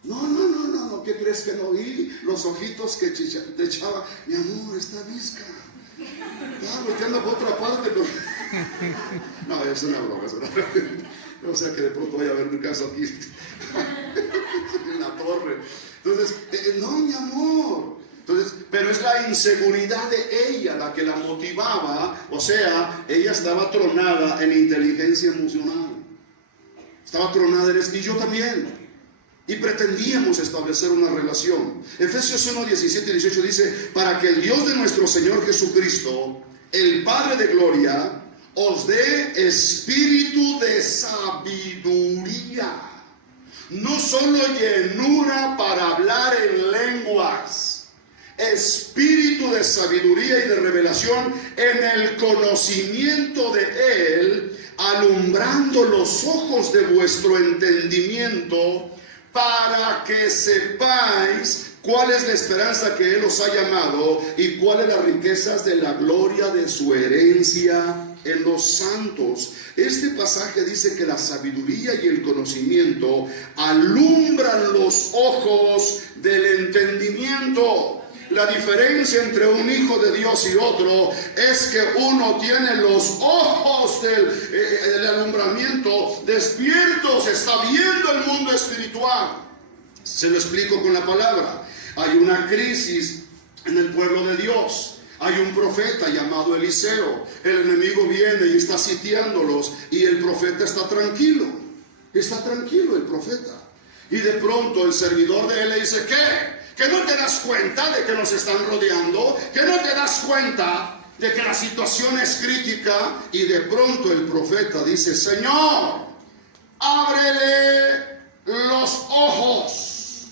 No, ¿qué crees que no vi? Los ojitos que te echaba. Mi amor, está visca. Estaba volteando por otra parte, pero... No, es una broma, o sea que de pronto vaya a haber un caso aquí en la torre. Entonces, no, mi amor. Entonces, pero es la inseguridad de ella la que la motivaba. O sea, ella estaba tronada en inteligencia emocional. Estaba tronada en eso, y yo también. Y pretendíamos establecer una relación. Efesios 1, 17 y 18 dice: para que el Dios de nuestro Señor Jesucristo, el Padre de gloria, os dé espíritu de sabiduría, no solo llenura para hablar en lenguas, espíritu de sabiduría y de revelación en el conocimiento de Él, alumbrando los ojos de vuestro entendimiento, para que sepáis cuál es la esperanza que Él os ha llamado y cuáles las riquezas de la gloria de su herencia en los santos. Este pasaje dice que la sabiduría y el conocimiento alumbran los ojos del entendimiento. La diferencia entre un hijo de Dios y otro es que uno tiene los ojos del alumbramiento despiertos, está viendo el mundo espiritual. Se lo explico con la palabra. Hay una crisis en el pueblo de Dios. Hay un profeta llamado Eliseo. El enemigo viene y está sitiándolos, y el profeta está tranquilo. Está tranquilo el profeta. Y de pronto el servidor de él le dice: ¿qué? ¿Que no te das cuenta de que nos están rodeando? ¿Que no te das cuenta de que la situación es crítica? Y de pronto el profeta dice: Señor, ábrele los ojos.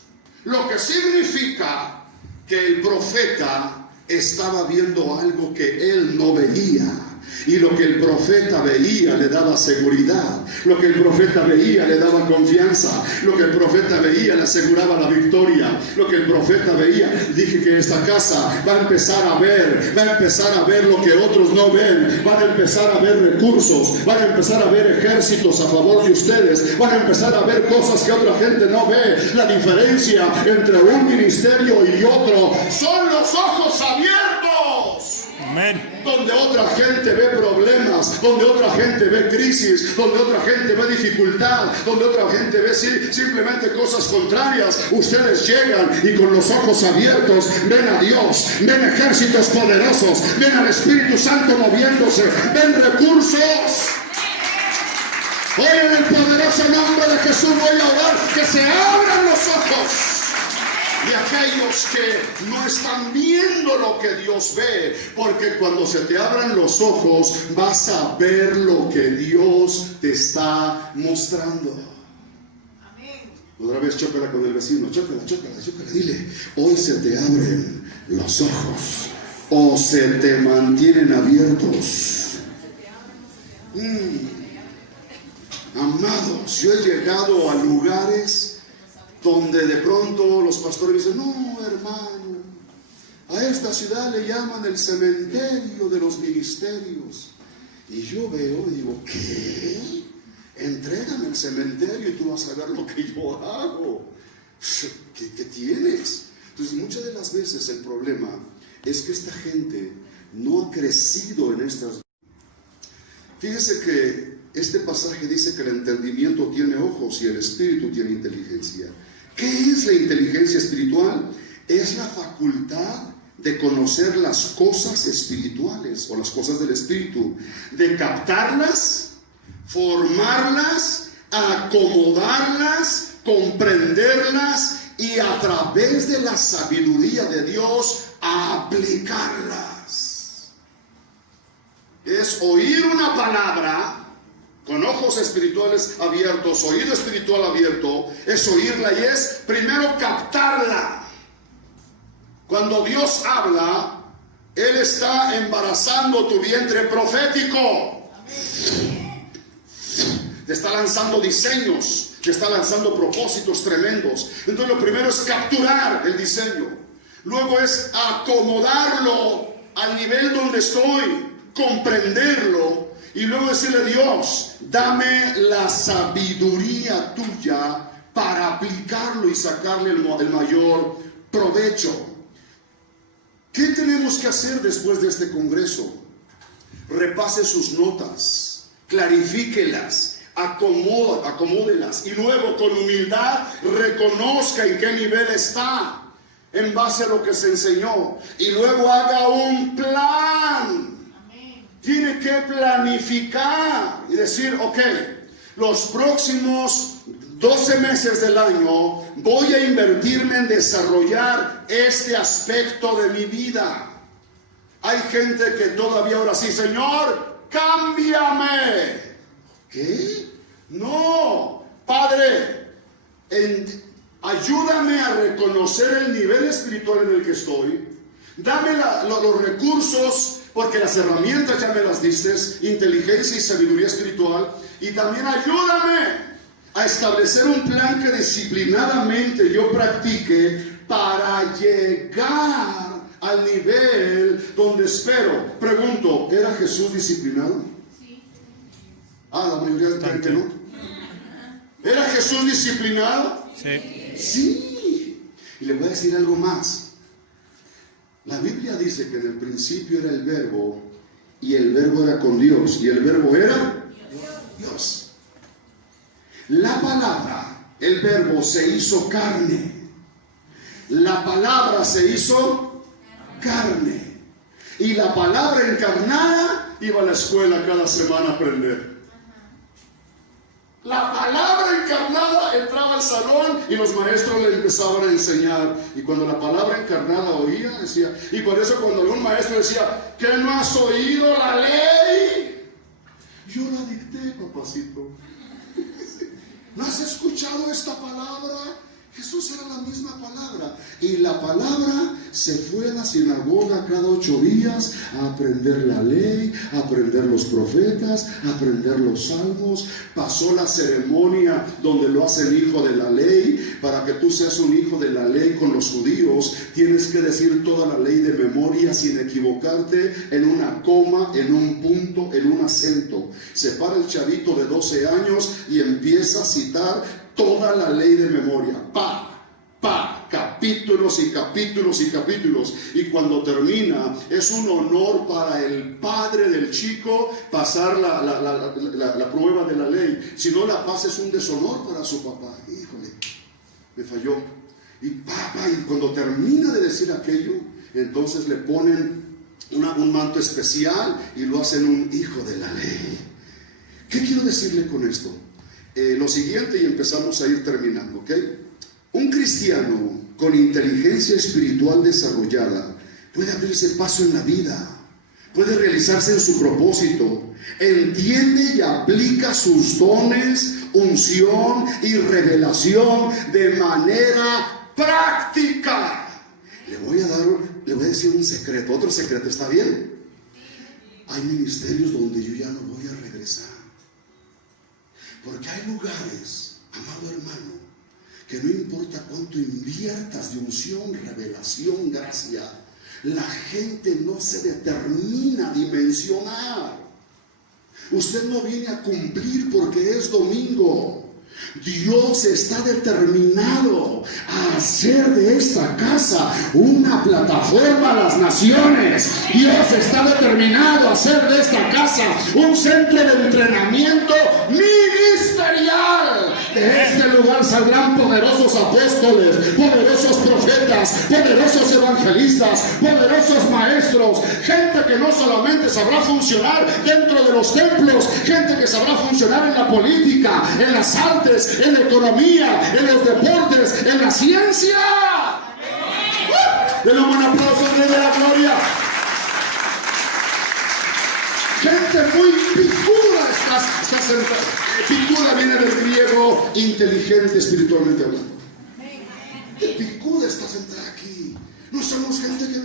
Lo que significa que el profeta estaba viendo algo que él no veía. Y lo que el profeta veía le daba seguridad. Lo que el profeta veía le daba confianza. Lo que el profeta veía le aseguraba la victoria. Lo que el profeta veía, dije que en esta casa va a empezar a ver lo que otros no ven. Van a empezar a ver recursos, van a empezar a ver ejércitos a favor de ustedes, van a empezar a ver cosas que otra gente no ve. La diferencia entre un ministerio y otro son los ojos abiertos. Amén. Donde otra gente ve problemas, donde otra gente ve crisis, donde otra gente ve dificultad, donde otra gente ve simplemente cosas contrarias, ustedes llegan y con los ojos abiertos ven a Dios, ven ejércitos poderosos, ven al Espíritu Santo moviéndose, ven recursos. Hoy en el poderoso nombre de Jesús voy a orar que se abran los ojos. de aquellos que no están viendo lo que Dios ve, porque cuando se te abran los ojos vas a ver lo que Dios te está mostrando. Otra vez chócala con el vecino, chócala, dile, hoy se te abren los ojos o se te mantienen abiertos. Amados, yo he llegado a lugares donde de pronto los pastores dicen, no hermano, a esta ciudad le llaman el cementerio de los ministerios. Y yo veo y digo, ¿qué? Entrégame el cementerio y tú vas a ver lo que yo hago. ¿Qué tienes? Entonces muchas de las veces el problema es que esta gente no ha crecido en estas. Fíjese que este pasaje dice que el entendimiento tiene ojos y el espíritu tiene inteligencia. ¿Qué es la inteligencia espiritual? Es la facultad de conocer las cosas espirituales o las cosas del espíritu, de captarlas, formarlas, acomodarlas, comprenderlas y a través de la sabiduría de Dios aplicarlas. Es oír una palabra con ojos espirituales abiertos, oído espiritual abierto, es oírla y es primero captarla. Cuando Dios habla, Él está embarazando tu vientre profético. Te está lanzando diseños, te está lanzando propósitos tremendos. Entonces lo primero es capturar el diseño. Luego es acomodarlo al nivel donde estoy, comprenderlo. Y luego decirle, Dios, dame la sabiduría tuya para aplicarlo y sacarle el mayor provecho. ¿Qué tenemos que hacer después de este congreso? Repase sus notas, clarifíquelas, acomódelas y luego con humildad reconozca en qué nivel está en base a lo que se enseñó y luego haga un plan. Tiene que planificar y decir, ok, los próximos 12 meses del año voy a invertirme en desarrollar este aspecto de mi vida. Hay gente que todavía ahora sí, Señor, cámbiame. ¿Qué? No, Padre, ayúdame a reconocer el nivel espiritual en el que estoy. Dame los recursos, porque las herramientas ya me las dices, inteligencia y sabiduría espiritual. Y también ayúdame a establecer un plan que disciplinadamente yo practique para llegar al nivel donde espero. Pregunto, ¿era Jesús disciplinado? Sí. La mayoría creen que no. ¿Era Jesús disciplinado? Sí. Sí. Y le voy a decir algo más. La Biblia dice que en el principio era el verbo y el verbo era con Dios y el verbo era Dios. La palabra, el verbo se hizo carne. La palabra se hizo carne. Y la palabra encarnada iba a la escuela cada semana a aprender. La palabra encarnada entraba al salón y los maestros le empezaban a enseñar. Y cuando la palabra encarnada oía, decía, y por eso cuando algún maestro decía, ¿qué no has oído la ley? Yo la dicté, papacito. ¿No has escuchado esta palabra? Jesús era la misma palabra. Y la palabra se fue a la sinagoga cada 8 días a aprender la ley, a aprender los profetas, a aprender los salmos. Pasó la ceremonia donde lo hacen hijo de la ley. Para que tú seas un hijo de la ley con los judíos, tienes que decir toda la ley de memoria sin equivocarte en una coma, en un punto, en un acento. Se para el chavito de 12 años y empieza a citar toda la ley de memoria, capítulos y capítulos y capítulos. Y cuando termina, es un honor para el padre del chico pasar la prueba de la ley. Si no la pasa, es un deshonor para su papá. Híjole, me falló. Y cuando termina de decir aquello, entonces le ponen un manto especial y lo hacen un hijo de la ley. ¿Qué quiero decirle con esto? Lo siguiente, y empezamos a ir terminando, ¿ok? Un cristiano con inteligencia espiritual desarrollada puede abrirse paso en la vida, puede realizarse en su propósito, entiende y aplica sus dones, unción y revelación de manera práctica. Le voy a decir un secreto, otro secreto, ¿está bien? Hay ministerios donde yo ya no voy a regresar, porque hay lugares, amado hermano, que no importa cuánto inviertas de unción, revelación, gracia, la gente no se determina a dimensionar. Usted no viene a cumplir porque es domingo. Dios está determinado a hacer de esta casa una plataforma a las naciones. Dios está determinado a hacer de esta casa un centro de entrenamiento ministerial. De este lugar saldrán poderosos apóstoles, poderosos profetas, poderosos evangelistas, poderosos maestros, gente que no solamente sabrá funcionar dentro de los templos, gente que sabrá funcionar en la política, en las artes, en la economía, en los deportes, en la ciencia. Denle un buen aplauso al Rey de la Gloria. Gente muy picuda está sentada. Picuda viene del griego inteligente espiritualmente hablando. ¿Qué picuda está sentada aquí? No somos gente que...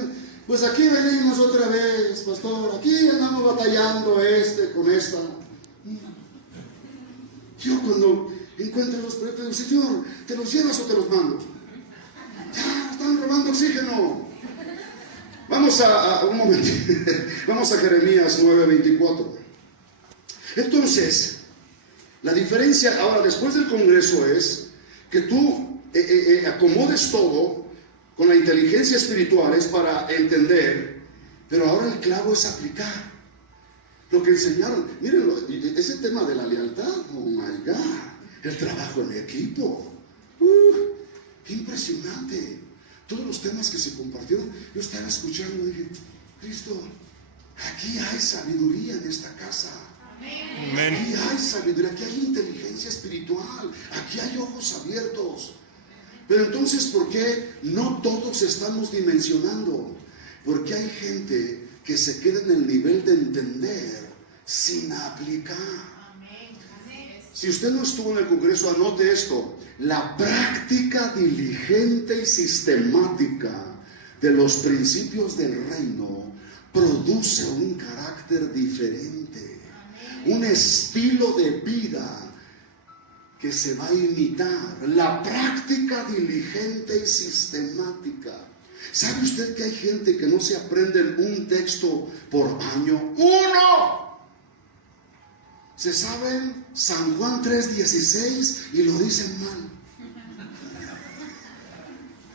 Pues aquí venimos otra vez, pastor. Aquí andamos batallando con esta. Yo cuando encuentro los proyectos, Señor, ¿te los llevas o te los mando? Ya, están robando oxígeno. Vamos a un momento. Vamos a Jeremías 9:24. Entonces, la diferencia ahora después del Congreso es que tú acomodes todo con la inteligencia espiritual, es para entender, pero ahora el clavo es aplicar lo que enseñaron. Miren, ese tema de la lealtad, oh my God, el trabajo en equipo, qué impresionante. Todos los temas que se compartieron, yo estaba escuchando y dije, Cristo, aquí hay sabiduría en esta casa. Amén. Aquí hay sabiduría, aquí hay inteligencia espiritual, aquí hay ojos abiertos. Pero entonces, ¿por qué no todos estamos dimensionando? Porque hay gente que se queda en el nivel de entender sin aplicar. Si usted no estuvo en el Congreso, anote esto: la práctica diligente y sistemática de los principios del reino produce un carácter diferente, un estilo de vida que se va a imitar. La práctica diligente y sistemática. ¿Sabe usted que hay gente que no se aprende un texto por año? ¡Uno! Se saben San Juan 3:16 y lo dicen mal.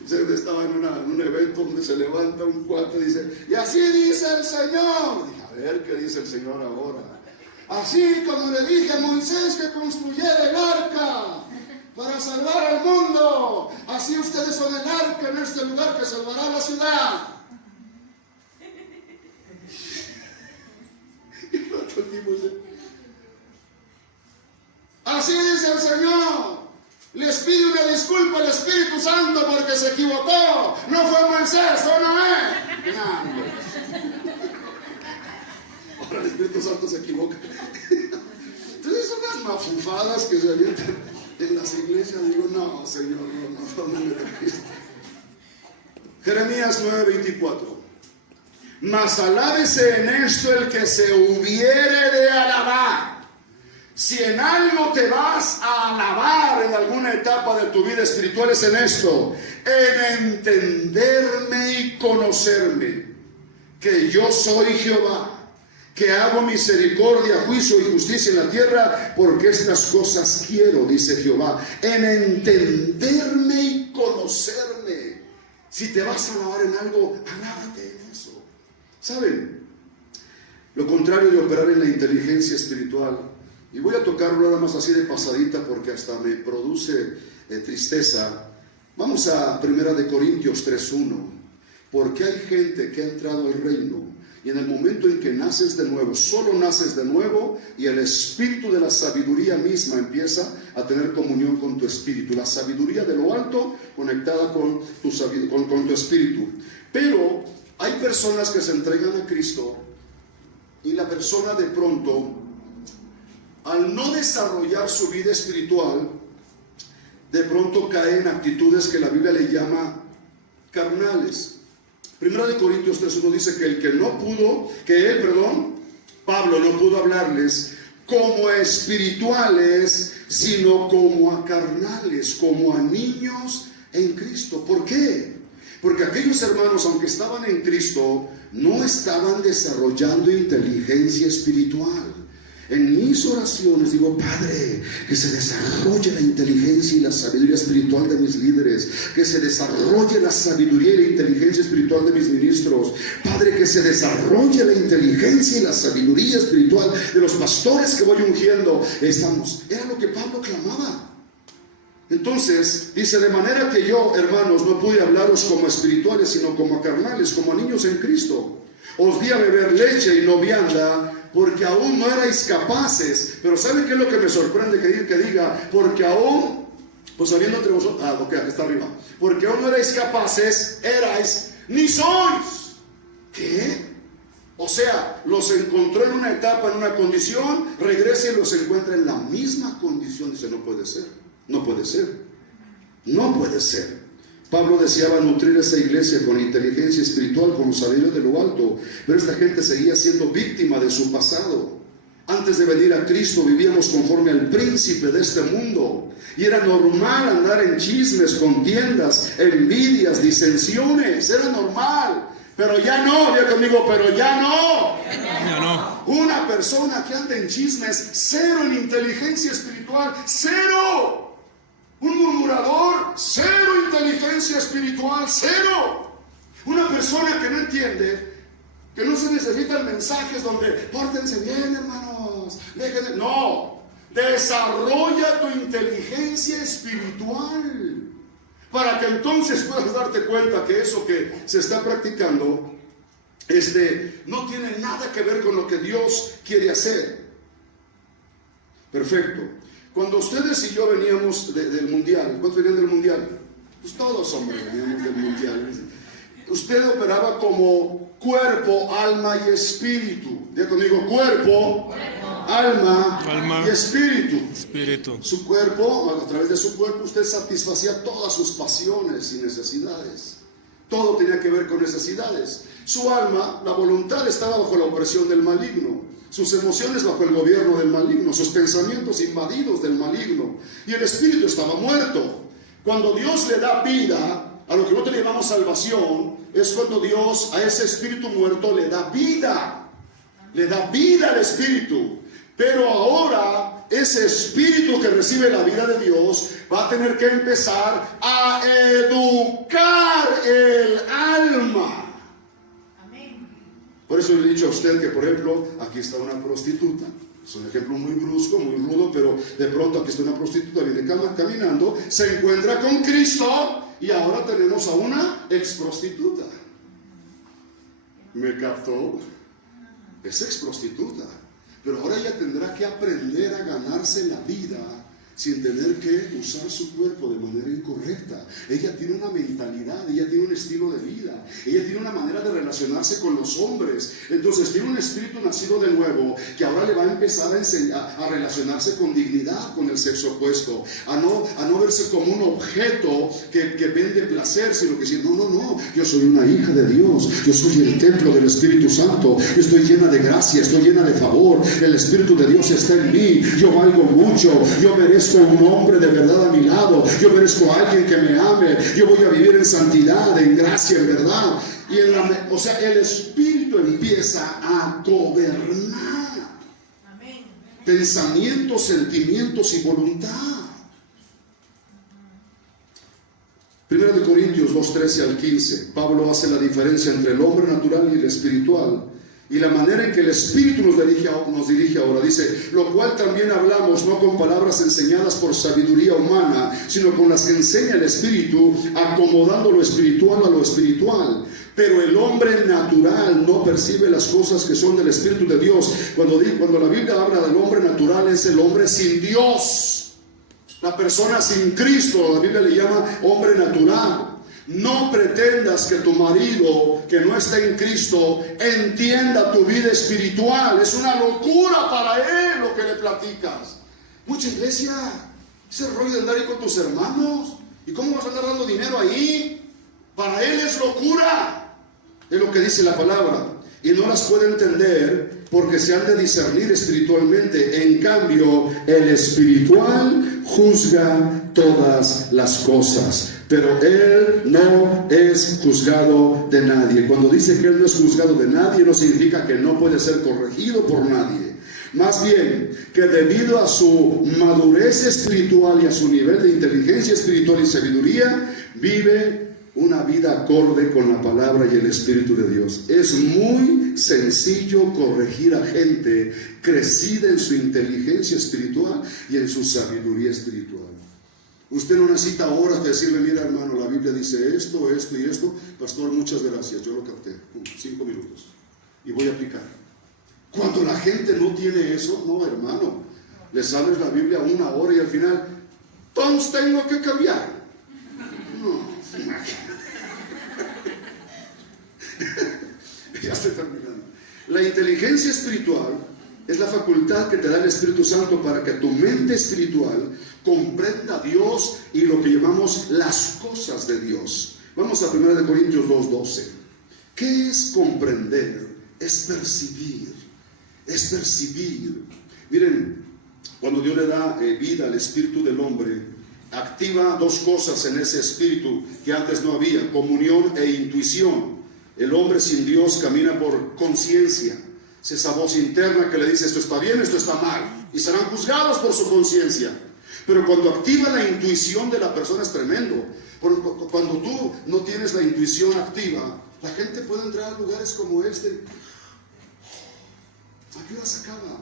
Usted estaba en un evento donde se levanta un cuate y dice, y así dice el Señor. Y a ver qué dice el Señor ahora. Así como le dije a Moisés que construyera el arca para salvar al mundo, así ustedes son el arca en este lugar que salvará la ciudad. Y el otro tipo dice, así dice el Señor, les pide una disculpa al Espíritu Santo porque se equivocó, no fue Moisés, fue Noé. No, ahora el Espíritu Santo se equivoca. Entonces son las mafufadas que se avientan en las iglesias. Digo, no, Señor, no me trajiste. Jeremías 9:24. Mas alábese en esto el que se hubiere de alabar. Si en algo te vas a alabar en alguna etapa de tu vida espiritual, es en esto: en entenderme y conocerme, que yo soy Jehová, que hago misericordia, juicio y justicia en la tierra, porque estas cosas quiero, dice Jehová. En entenderme y conocerme. Si te vas a alabar en algo, alábate en eso. ¿Saben? Lo contrario de operar en la inteligencia espiritual, y voy a tocarlo nada más así de pasadita porque hasta me produce tristeza. Vamos a 1 Corintios 3:1. Porque hay gente que ha entrado al reino Y en el momento en que naces de nuevo, solo naces de nuevo, y el espíritu de la sabiduría misma empieza a tener comunión con tu espíritu. La sabiduría de lo alto conectada con tu espíritu. Pero hay personas que se entregan a Cristo y la persona de pronto, al no desarrollar su vida espiritual, de pronto cae en actitudes que la Biblia le llama carnales. Primera de Corintios 3:1 dice que Pablo no pudo hablarles como a espirituales, sino como a carnales, como a niños en Cristo. ¿Por qué? Porque aquellos hermanos, aunque estaban en Cristo, no estaban desarrollando inteligencia espiritual. En mis oraciones digo: Padre, que se desarrolle la inteligencia y la sabiduría espiritual de mis líderes, que se desarrolle la sabiduría y la inteligencia espiritual de mis ministros, Padre, que se desarrolle la inteligencia y la sabiduría espiritual de los pastores que voy ungiendo. Era lo que Pablo clamaba. Entonces dice: de manera que yo, hermanos, no pude hablaros como espirituales, sino como a carnales, como a niños en Cristo. Os di a beber leche y no vianda, porque aún no erais capaces. Pero ¿saben qué es lo que me sorprende que diga? Porque aún, pues habiendo entre vosotros, está arriba. Porque aún no erais capaces, ni sois. ¿Qué? O sea, los encontró en una etapa, en una condición, regresa y los encuentra en la misma condición. Dice: no puede ser, no puede ser, no puede ser. Pablo deseaba nutrir esa iglesia con inteligencia espiritual, con sabiduría de lo alto, pero esta gente seguía siendo víctima de su pasado. Antes de venir a Cristo vivíamos conforme al príncipe de este mundo, y era normal andar en chismes, contiendas, envidias, disensiones. Era normal, pero ya no. Diga conmigo: pero ya no. Ya no. Una persona que anda en chismes, cero en inteligencia espiritual, cero. Un murmurador, cero inteligencia espiritual, cero. Una persona que no entiende que no se necesitan mensajes donde pórtense bien, hermanos, déjenme. No, desarrolla tu inteligencia espiritual para que entonces puedas darte cuenta que eso que se está practicando no tiene nada que ver con lo que Dios quiere hacer. Perfecto. Cuando ustedes y yo veníamos del mundial, ¿cuántos venían del mundial? Pues todos, hombre, veníamos del mundial. Usted operaba como cuerpo, alma y espíritu. Diga conmigo: cuerpo, alma y espíritu. Su cuerpo, a través de su cuerpo, usted satisfacía todas sus pasiones y necesidades. Todo tenía que ver con necesidades. Su alma, la voluntad, estaba bajo la opresión del maligno. Sus emociones bajo el gobierno del maligno, sus pensamientos invadidos del maligno, y el espíritu estaba muerto. Cuando Dios le da vida a lo que nosotros le llamamos salvación, es cuando Dios a ese espíritu muerto le da vida. Le da vida al espíritu. Pero ahora ese espíritu que recibe la vida de Dios va a tener que empezar a educar el alma. Por eso le he dicho a usted que, por ejemplo, aquí está una prostituta. Es un ejemplo muy brusco, muy rudo, pero de pronto aquí está una prostituta, viene caminando, se encuentra con Cristo, y ahora tenemos a una ex prostituta. ¿Me captó? Es ex prostituta, pero ahora ella tendrá que aprender a ganarse la vida sin tener que usar su cuerpo de manera incorrecta. Ella tiene una mentalidad, ella tiene un estilo de vida, ella tiene una manera de relacionarse con los hombres. Entonces tiene un espíritu nacido de nuevo que ahora le va a empezar a enseñar a relacionarse con dignidad con el sexo opuesto, a no verse como un objeto que vende placer, sino que decir: no, yo soy una hija de Dios, yo soy el templo del Espíritu Santo, yo estoy llena de gracia, estoy llena de favor, el Espíritu de Dios está en mí, yo valgo mucho, yo merezco un hombre de verdad a mi lado, yo merezco a alguien que me ame, yo voy a vivir en santidad, en gracia, en verdad. Y el Espíritu empieza a gobernar. Amén. Pensamientos, sentimientos y voluntad. 1 Corintios 2:13 al 15, Pablo hace la diferencia entre el hombre natural y el espiritual, y la manera en que el Espíritu nos dirige ahora. Dice, lo cual también hablamos, no con palabras enseñadas por sabiduría humana, sino con las que enseña el Espíritu, acomodando lo espiritual a lo espiritual. Pero el hombre natural no percibe las cosas que son del Espíritu de Dios. Cuando la Biblia habla del hombre natural, es el hombre sin Dios, la persona sin Cristo. La Biblia le llama hombre natural. No pretendas que tu marido, que no está en Cristo, entienda tu vida espiritual. Es una locura para él lo que le platicas. Mucha iglesia, ese rollo de andar ahí con tus hermanos, ¿y cómo vas a andar dando dinero ahí? Para él es locura. Es lo que dice la palabra. Y no las puede entender porque se han de discernir espiritualmente. En cambio, el espiritual juzga todas las cosas, pero él no es juzgado de nadie. Cuando dice que él no es juzgado de nadie, no significa que no puede ser corregido por nadie. Más bien, que debido a su madurez espiritual y a su nivel de inteligencia espiritual y sabiduría, vive una vida acorde con la palabra y el Espíritu de Dios. Es muy sencillo corregir a gente crecida en su inteligencia espiritual y en su sabiduría espiritual. Usted no necesita horas de decirle, mira hermano, la Biblia dice esto, esto y esto. Pastor, muchas gracias, yo lo capté. 5 minutos. Y voy a aplicar. Cuando la gente no tiene eso, no hermano, les abres la Biblia 1 hora y al final, entonces tengo que cambiar. No. Ya estoy terminando. La inteligencia espiritual es la facultad que te da el Espíritu Santo para que tu mente espiritual comprenda a Dios y lo que llamamos las cosas de Dios. Vamos a 1 Corintios 2:12. ¿Qué es comprender? Es percibir. Es percibir. Miren, cuando Dios le da vida al espíritu del hombre, activa 2 cosas en ese espíritu que antes no había: comunión e intuición. El hombre sin Dios camina por conciencia, es esa voz interna que le dice esto está bien, esto está mal, y serán juzgados por su conciencia. Pero cuando activa la intuición de la persona es tremendo. Cuando tú no tienes la intuición activa, la gente puede entrar a lugares como este. ¿A qué hora se acaba?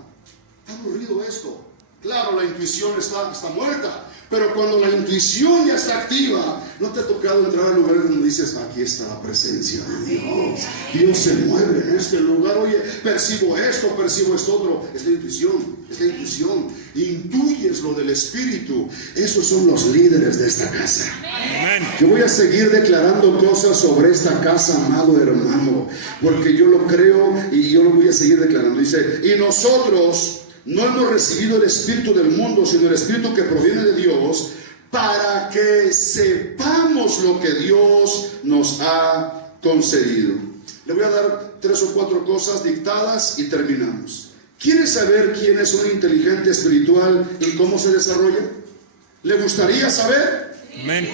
Está aburrido esto. Claro, la intuición está muerta, pero cuando la intuición ya está activa, ¿no te ha tocado entrar a lugares donde dices, aquí está la presencia de Dios? Dios se mueve en este lugar, oye, percibo esto otro. Es la intuición. Intuyes lo del Espíritu. Esos son los líderes de esta casa. Yo voy a seguir declarando cosas sobre esta casa, amado hermano, porque yo lo creo y yo lo voy a seguir declarando. Dice, y nosotros no hemos recibido el espíritu del mundo, sino el espíritu que proviene de Dios, para que sepamos lo que Dios nos ha concedido. Le voy a dar 3 o 4 cosas dictadas y terminamos. ¿Quiere saber quién es un inteligente espiritual y cómo se desarrolla? ¿Le gustaría saber? Amén.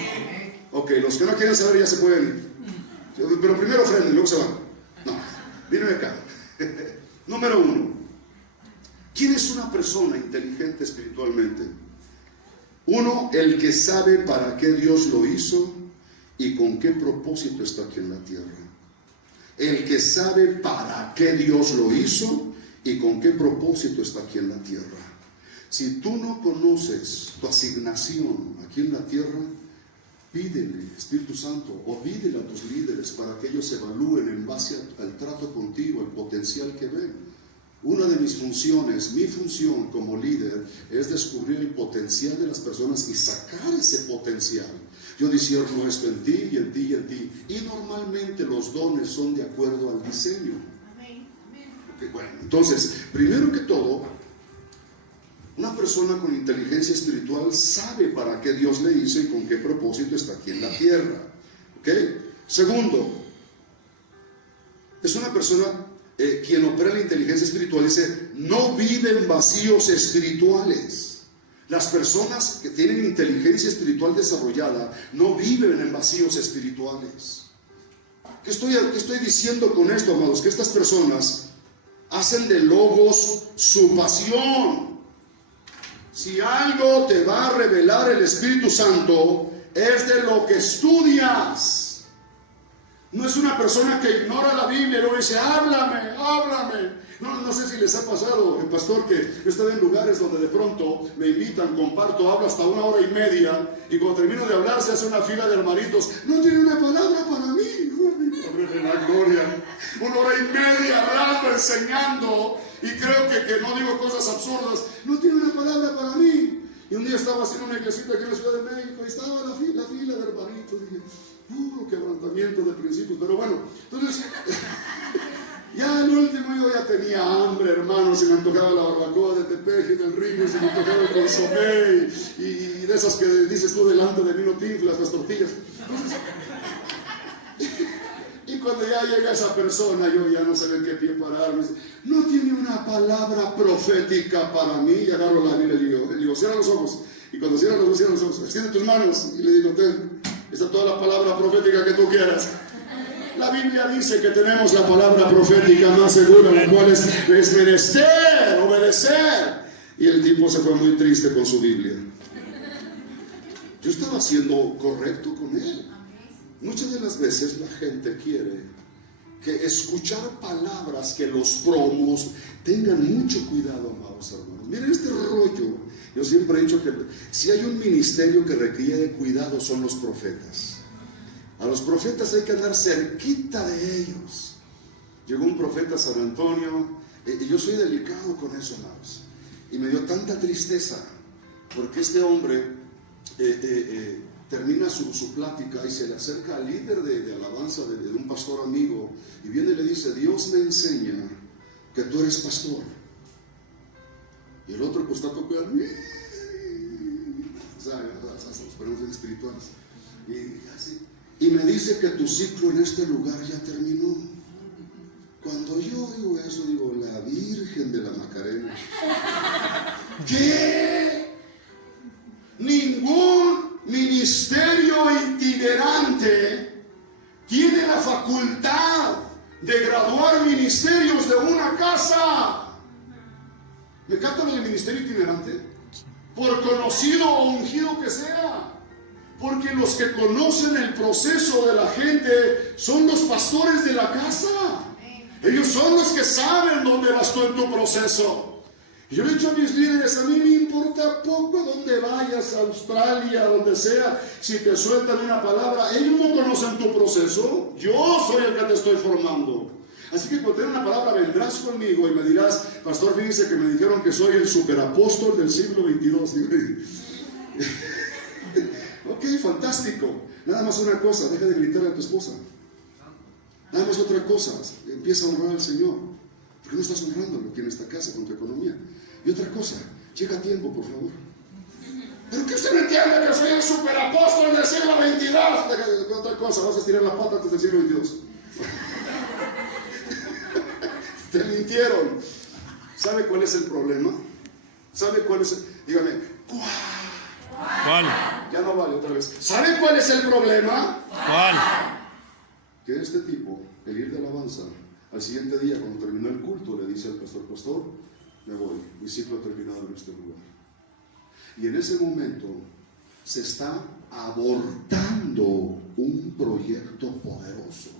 Ok, los que no quieren saber ya se pueden ir. Pero primero frenen, luego se van. No, miren acá. Número 1. ¿Quién es una persona inteligente espiritualmente? 1, el que sabe para qué Dios lo hizo y con qué propósito está aquí en la tierra. El que sabe para qué Dios lo hizo y con qué propósito está aquí en la tierra. Si tú no conoces tu asignación aquí en la tierra, pídele, Espíritu Santo, o pídele a tus líderes para que ellos evalúen en base al trato contigo, el potencial que ven. Una de mis funciones, mi función como líder, es descubrir el potencial de las personas y sacar ese potencial. Yo discierno esto en ti y en ti y en ti. Y normalmente los dones son de acuerdo al diseño. Okay, bueno, entonces, primero que todo, una persona con inteligencia espiritual sabe para qué Dios le hizo y con qué propósito está aquí en la tierra. ¿Okay? Segundo, es una persona quien opera la inteligencia espiritual, dice, no viven vacíos espirituales. Las personas que tienen inteligencia espiritual desarrollada no viven en vacíos espirituales. ¿Qué estoy diciendo con esto, amados? Que estas personas hacen de logos su pasión. Si algo te va a revelar el Espíritu Santo, es de lo que estudias. No es una persona que ignora la Biblia y luego dice, háblame, háblame. No sé si les ha pasado, pastor, que yo estaba en lugares donde de pronto me invitan, comparto, hablo hasta 1 hora y media, y cuando termino de hablar se hace una fila de hermanitos. No tiene una palabra para mí. Padre de la gloria. 1 hora y media hablando, enseñando, y creo que no digo cosas absurdas. No tiene una palabra para mí. Y un día estaba haciendo una iglesita aquí en la Ciudad de México y estaba la fila de hermanitos. Dije, puro quebrantamiento de principios. Pero bueno, entonces, ya el último yo ya tenía hambre, hermano. Se me antojaba la barbacoa de Tepeji, del Ringo, se me antojaba el consomé y de esas que dices tú delante de mí no te inflas las tortillas. Entonces, y cuando ya llega esa persona, yo ya no sé en qué pie pararme. No tiene una palabra profética para mí. Y agarro la Biblia y le digo, cierra los ojos. Y cuando cierra los ojos, extiende tus manos. Y le digo, ten, esta es toda la palabra profética que tú quieras. La Biblia dice que tenemos la palabra profética más segura, la cual es menester, obedecer. Y el tipo se fue muy triste con su Biblia. Yo estaba siendo correcto con él. Muchas de las veces la gente quiere que escuchar palabras que los promos. Tengan mucho cuidado, amados hermanos. Miren este rollo. Yo siempre he dicho que si hay un ministerio que requiere cuidado son los profetas. A los profetas hay que andar cerquita de ellos. Llegó un profeta a San Antonio y yo soy delicado con eso, amados. Y me dio tanta tristeza porque este hombre termina su plática y se le acerca al líder de alabanza de un pastor amigo y viene y le dice, Dios me enseña que tú eres pastor. Y el otro pues está tocando, o sea, los ponemos espirituales. Y me dice que tu ciclo en este lugar ya terminó. Cuando yo digo eso, digo, la Virgen de la Macarena. ¿Qué? Ningún ministerio itinerante tiene la facultad de graduar ministerios de una casa. ¿Me captan el ministerio itinerante? Por conocido o ungido que sea. Porque los que conocen el proceso de la gente son los pastores de la casa. Ellos son los que saben dónde vas tú en tu proceso. Yo le he dicho a mis líderes, a mí me importa poco dónde vayas, a Australia, donde sea, si te sueltan una palabra, ellos no conocen tu proceso, yo soy el que te estoy formando. Así que cuando tenga una palabra vendrás conmigo y me dirás, pastor, fíjense que me dijeron que soy el superapóstol del siglo XXII. Ok, fantástico. Nada más una cosa, deja de gritar a tu esposa. Nada más otra cosa, empieza a honrar al Señor. ¿Por qué no estás honrándolo aquí en esta casa con tu economía? Y otra cosa, llega a tiempo, por favor. ¿Pero qué usted me entiende que soy el superapóstol del siglo XXII? Otra cosa, vas a estirar la pata antes del siglo XXII. Te mintieron. ¿Sabe cuál es el problema? ¿Sabe cuál es el... Dígame, ¿cuál? Ya no vale otra vez. ¿Sabe cuál es el problema? ¿Cuál? Que este tipo, el ir de alabanza, al siguiente día, cuando terminó el culto, le dice al pastor, pastor, me voy, mi ciclo ha terminado en este lugar. Y en ese momento se está abortando un proyecto poderoso.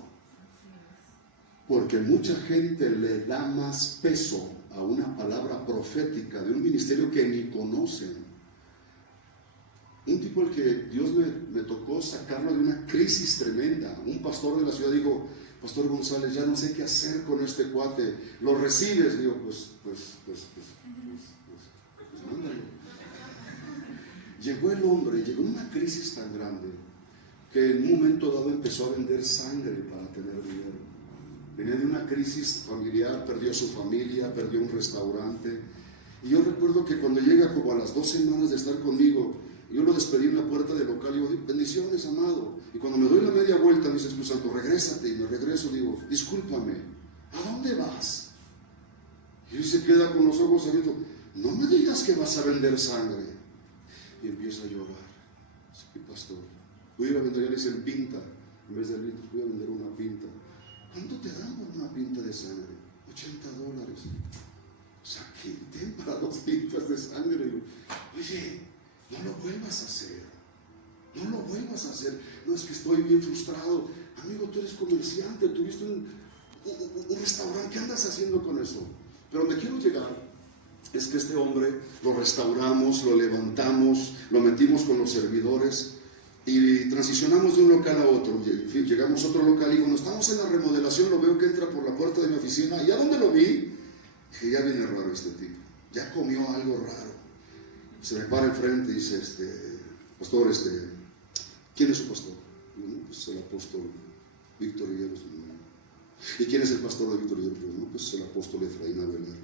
Porque mucha gente le da más peso a una palabra profética de un ministerio que ni conocen. Un tipo al que Dios me tocó sacarlo de una crisis tremenda. Un pastor de la ciudad dijo, pastor González, ya no sé qué hacer con este cuate. ¿Lo recibes? Digo, pues mándalo. Llegó el hombre, llegó una crisis tan grande que en un momento dado empezó a vender sangre para tener dinero. Venía de una crisis familiar, perdió su familia, perdió un restaurante. Y yo recuerdo que cuando llega como a las 2 semanas de estar conmigo, yo lo despedí en la puerta del local y digo, bendiciones, amado. Y cuando me doy la media vuelta, me dice, Espíritu Santo, regrésate. Y me regreso, digo, discúlpame, ¿a dónde vas? Y él se queda con los ojos abiertos, no me digas que vas a vender sangre. Y empieza a llorar. Sí, pastor, voy a ir a vender, ya le dicen pinta, en vez de litros, voy a vender una pinta. ¿Cuánto te dan por una pinta de sangre? $80. O sea, ¿qué ten para 2 pintas de sangre? Oye, no lo vuelvas a hacer. No lo vuelvas a hacer. No, es que estoy bien frustrado. Amigo, tú eres comerciante, tuviste un restaurante, ¿qué andas haciendo con eso? Pero donde quiero llegar es que este hombre lo restauramos, lo levantamos, lo metimos con los servidores y transicionamos de un local a otro. Llegamos a otro local y cuando estamos en la remodelación lo veo que entra por la puerta de mi oficina. ¿Y a dónde lo vi? Dije, ya viene raro este tipo, ya comió algo raro. Se me para enfrente y dice, pastor, ¿quién es su pastor? Bueno, pues el apóstol Víctor Higueros. ¿Y quién es el pastor de Víctor Higueros? No, pues el apóstol Efraín Avelar.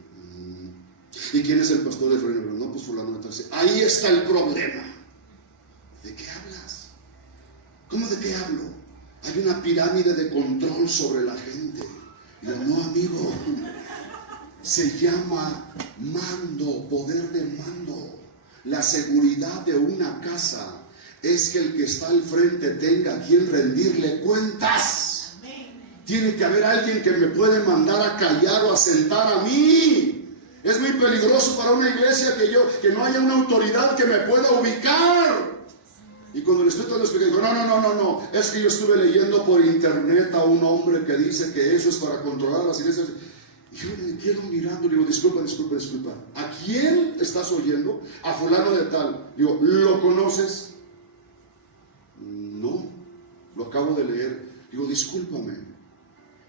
¿Y quién es el pastor de Efraín Avelar? No, pues fulano de tal. Ahí está el problema. ¿De qué hablas? ¿Cómo de qué hablo? Hay una pirámide de control sobre la gente. Y yo, no, amigo, se llama mando, poder de mando. La seguridad de una casa es que el que está al frente tenga a quien rendirle cuentas. Tiene que haber alguien que me puede mandar a callar o a sentar a mí. Es muy peligroso para una iglesia que no haya una autoridad que me pueda ubicar. Y cuando le estoy tratando de explicar, no, es que yo estuve leyendo por internet a un hombre que dice que eso es para controlar las iglesias. Y yo me quedo mirando y digo, disculpa. ¿A quién estás oyendo? A fulano de tal. Digo, ¿lo conoces? No, lo acabo de leer. Digo, discúlpame.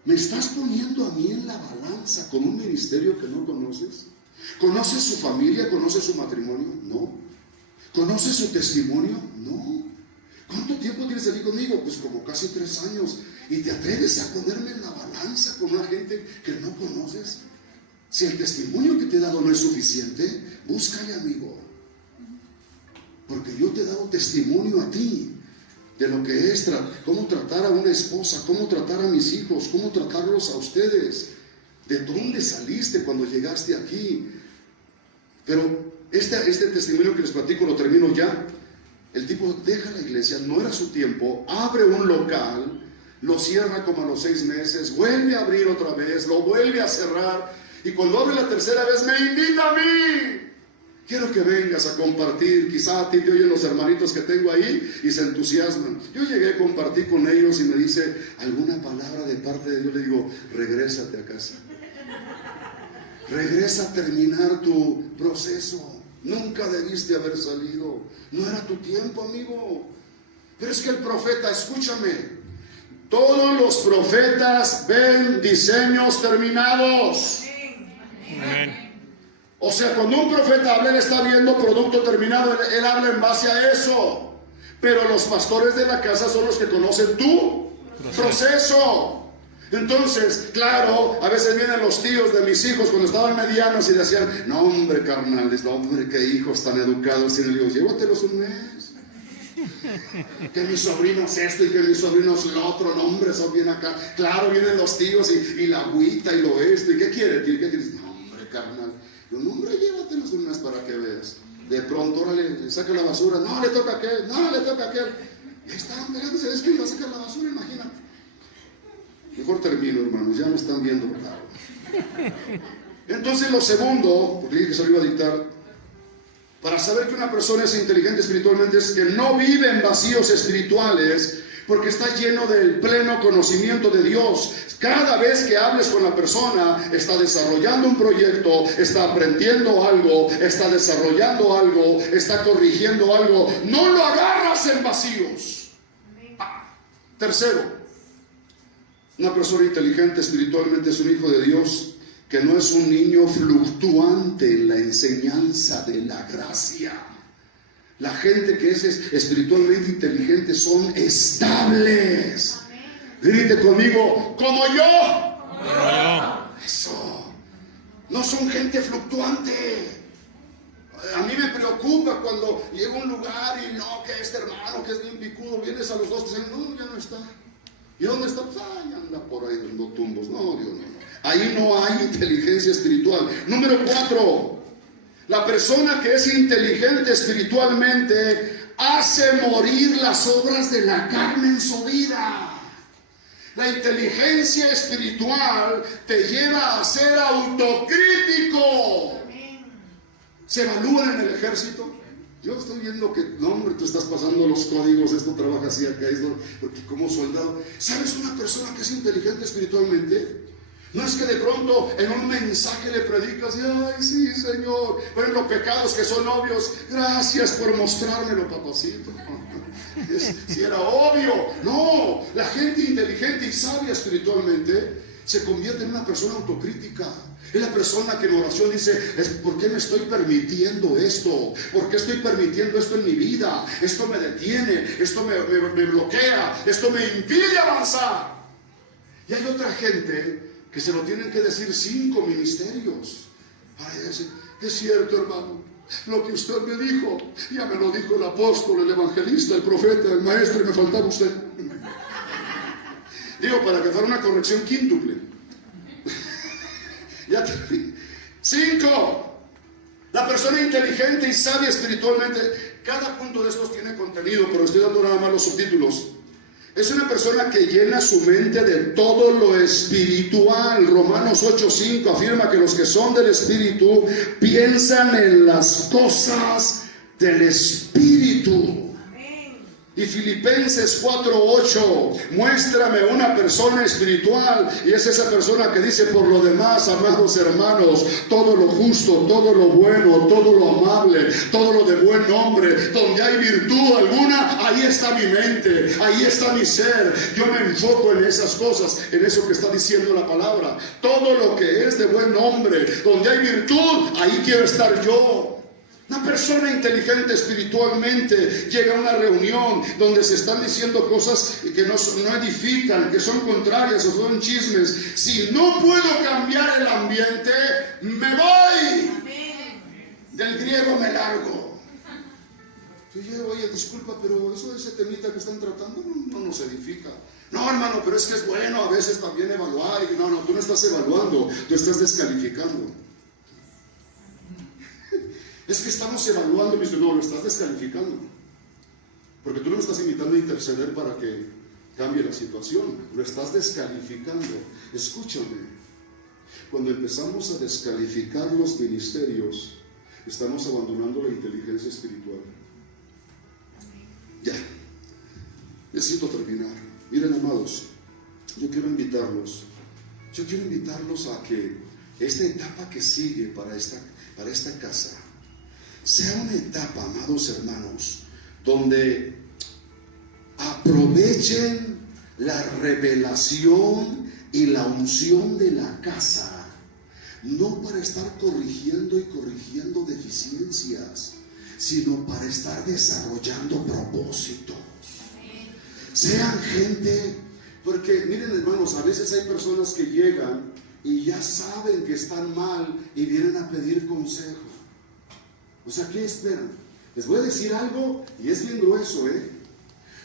¿Me estás poniendo a mí en la balanza con un ministerio que no conoces? ¿Conoces su familia? ¿Conoces su matrimonio? No. ¿Conoces su testimonio? No. ¿Cuánto tiempo tienes aquí conmigo? Pues como casi 3 años. ¿Y te atreves a ponerme en la balanza con una gente que no conoces? Si el testimonio que te he dado no es suficiente, búscale, amigo. Porque yo te he dado testimonio a ti de lo que es, cómo tratar a una esposa, cómo tratar a mis hijos, cómo tratarlos a ustedes, de dónde saliste cuando llegaste aquí. Pero este testimonio que les platico, lo termino ya. El tipo deja la iglesia, no era su tiempo, abre un local, lo cierra como a los 6 meses, vuelve a abrir otra vez, lo vuelve a cerrar, y cuando abre la tercera vez me invita a mí. Quiero que vengas a compartir. Quizá a ti te oyen los hermanitos que tengo ahí y se entusiasman. Yo llegué a compartir con ellos y me dice alguna palabra de parte de Dios. Le digo, regrésate a casa. Regresa a terminar tu proceso. Nunca debiste haber salido. No era tu tiempo, amigo. Pero es que el profeta, escúchame, todos los profetas ven diseños terminados. Amén. O sea, cuando un profeta habla, él está viendo producto terminado, él habla en base a eso. Pero los pastores de la casa son los que conocen tu proceso. Entonces, claro, a veces vienen los tíos de mis hijos cuando estaban medianos y decían, no hombre carnales, no hombre, qué hijos tan educados. Y le digo, llévatelos un mes. Que mis sobrinos esto y que mis sobrinos lo otro, no hombre, son bien acá. Claro, vienen los tíos y la agüita y lo esto. ¿Y qué quiere, tío? ¿Qué quieres? No hombre, carnal. Yo, no hombre, llévatelos un mes para que veas. De pronto, órale, saca la basura. No, le toca a aquel, no, le toca a aquel. Y ahí estaban pegándose, es que iba a sacar la basura, imagínate. Mejor termino, hermanos, ya me están viendo. Entonces, lo segundo, porque dije que se lo iba a dictar, para saber que una persona es inteligente espiritualmente, es que no vive en vacíos espirituales, porque está lleno del pleno conocimiento de Dios. Cada vez que hables con la persona, está desarrollando un proyecto, está aprendiendo algo, está desarrollando algo, está corrigiendo algo. No lo agarras en vacíos. Tercero, una persona inteligente espiritualmente es un hijo de Dios que no es un niño fluctuante en la enseñanza de la gracia. La gente que es espiritualmente inteligente son estables. Grite conmigo, como yo. Eso. No son gente fluctuante. A mí me preocupa cuando llego a un lugar y no, que este hermano que es bien picudo, vienes a los 2 y dicen, no, ya no está. ¿Y dónde está? Pues, anda por ahí dando tumbos. No, Dios, no. Ahí no hay inteligencia espiritual. Número 4. La persona que es inteligente espiritualmente hace morir las obras de la carne en su vida. La inteligencia espiritual te lleva a ser autocrítico. ¿Se evalúan en el ejército? Yo estoy viendo que, no hombre, tú estás pasando los códigos, esto trabaja así acá, esto, porque como soldado. ¿Sabes una persona que es inteligente espiritualmente? No es que de pronto en un mensaje le predicas y, ay, sí, Señor, pero en los pecados que son obvios, gracias por mostrármelo, papacito. Si era obvio. No, la gente inteligente y sabia espiritualmente se convierte en una persona autocrítica. Es la persona que en oración dice, ¿por qué me estoy permitiendo esto? ¿Por qué estoy permitiendo esto en mi vida? Esto me detiene, esto me bloquea, esto me impide avanzar. Y hay otra gente que se lo tienen que decir 5 ministerios. Para decir, es cierto, hermano, lo que usted me dijo, ya me lo dijo el apóstol, el evangelista, el profeta, el maestro, y me faltaba usted. Digo, para que fuera una corrección quíntuple. Ya terminé. 5. La persona inteligente y sabia espiritualmente. Cada punto de estos tiene contenido, pero estoy dando nada más los subtítulos. Es una persona que llena su mente de todo lo espiritual. Romanos 8:5 afirma que los que son del Espíritu piensan en las cosas del Espíritu. Y Filipenses 4:8, muéstrame una persona espiritual, y es esa persona que dice, por lo demás, amados hermanos, todo lo justo, todo lo bueno, todo lo amable, todo lo de buen nombre, donde hay virtud alguna, ahí está mi mente, ahí está mi ser. Yo me enfoco en esas cosas, en eso que está diciendo la palabra. Todo lo que es de buen nombre, donde hay virtud, ahí quiero estar yo. Una persona inteligente espiritualmente llega a una reunión donde se están diciendo cosas que no edifican, que son contrarias o son chismes. Si no puedo cambiar el ambiente, me voy. Del griego me largo. Oye, disculpa, pero eso de ese temita que están tratando no nos edifica. No, hermano, pero es que es bueno a veces también evaluar. No, tú no estás evaluando, tú estás descalificando. Es que estamos evaluando, no, lo estás descalificando. Porque tú no me estás invitando a interceder para que cambie la situación. Lo estás descalificando. Escúchame. Cuando empezamos a descalificar los ministerios, estamos abandonando la inteligencia espiritual. Ya. Necesito terminar. Miren, amados, yo quiero invitarlos a que esta etapa que sigue para esta casa sea una etapa, amados hermanos, donde aprovechen la revelación y la unción de la casa, no para estar corrigiendo deficiencias, sino para estar desarrollando propósitos. Sean gente, porque miren, hermanos, a veces hay personas que llegan y ya saben que están mal y vienen a pedir consejo. O sea, ¿qué esperan? Les voy a decir algo, y es bien grueso,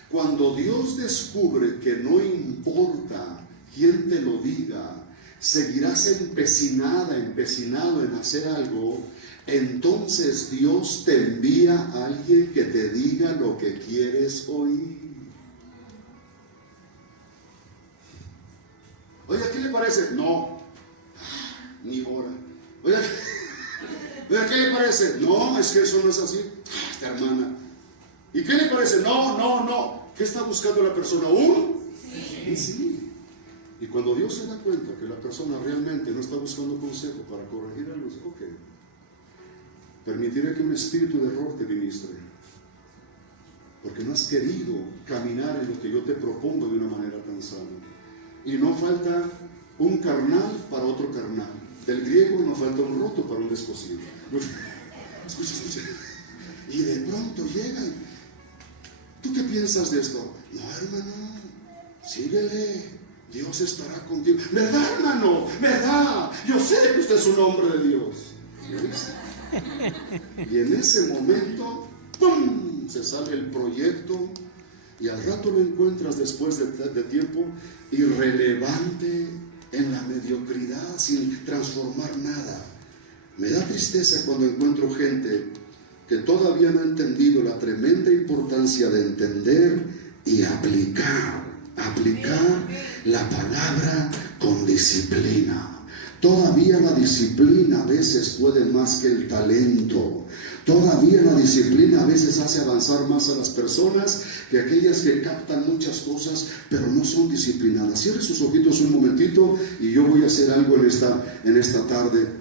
Cuando Dios descubre que no importa quién te lo diga, seguirás empecinado en hacer algo, entonces Dios te envía a alguien que te diga lo que quieres oír. Oye, ¿qué le parece? No, ni hora. Oye, ¿qué le parece? No, es que eso no es así. Esta hermana. ¿Y qué le parece? No. ¿Qué está buscando la persona? Sí. Y cuando Dios se da cuenta que la persona realmente no está buscando consejo para corregir algo, dice, ok, permitiré que un espíritu de error te ministre. Porque no has querido caminar en lo que yo te propongo de una manera tan sana. Y no falta un carnal para otro carnal. Del griego no falta un roto para un descosido. Escucha. Y de pronto llegan. ¿Tú qué piensas de esto? No, hermano, síguele. Dios estará contigo. ¿Verdad, hermano? ¿Verdad? Yo sé que usted es un hombre de Dios. Y en ese momento, ¡pum!, se sale el proyecto. Y al rato lo encuentras después de tiempo irrelevante, en la mediocridad, sin transformar nada. Me da tristeza cuando encuentro gente que todavía no ha entendido la tremenda importancia de entender y aplicar la palabra con disciplina. Todavía la disciplina a veces puede más que el talento. Todavía la disciplina a veces hace avanzar más a las personas que aquellas que captan muchas cosas, pero no son disciplinadas. Cierre sus ojitos un momentito y yo voy a hacer algo en esta tarde.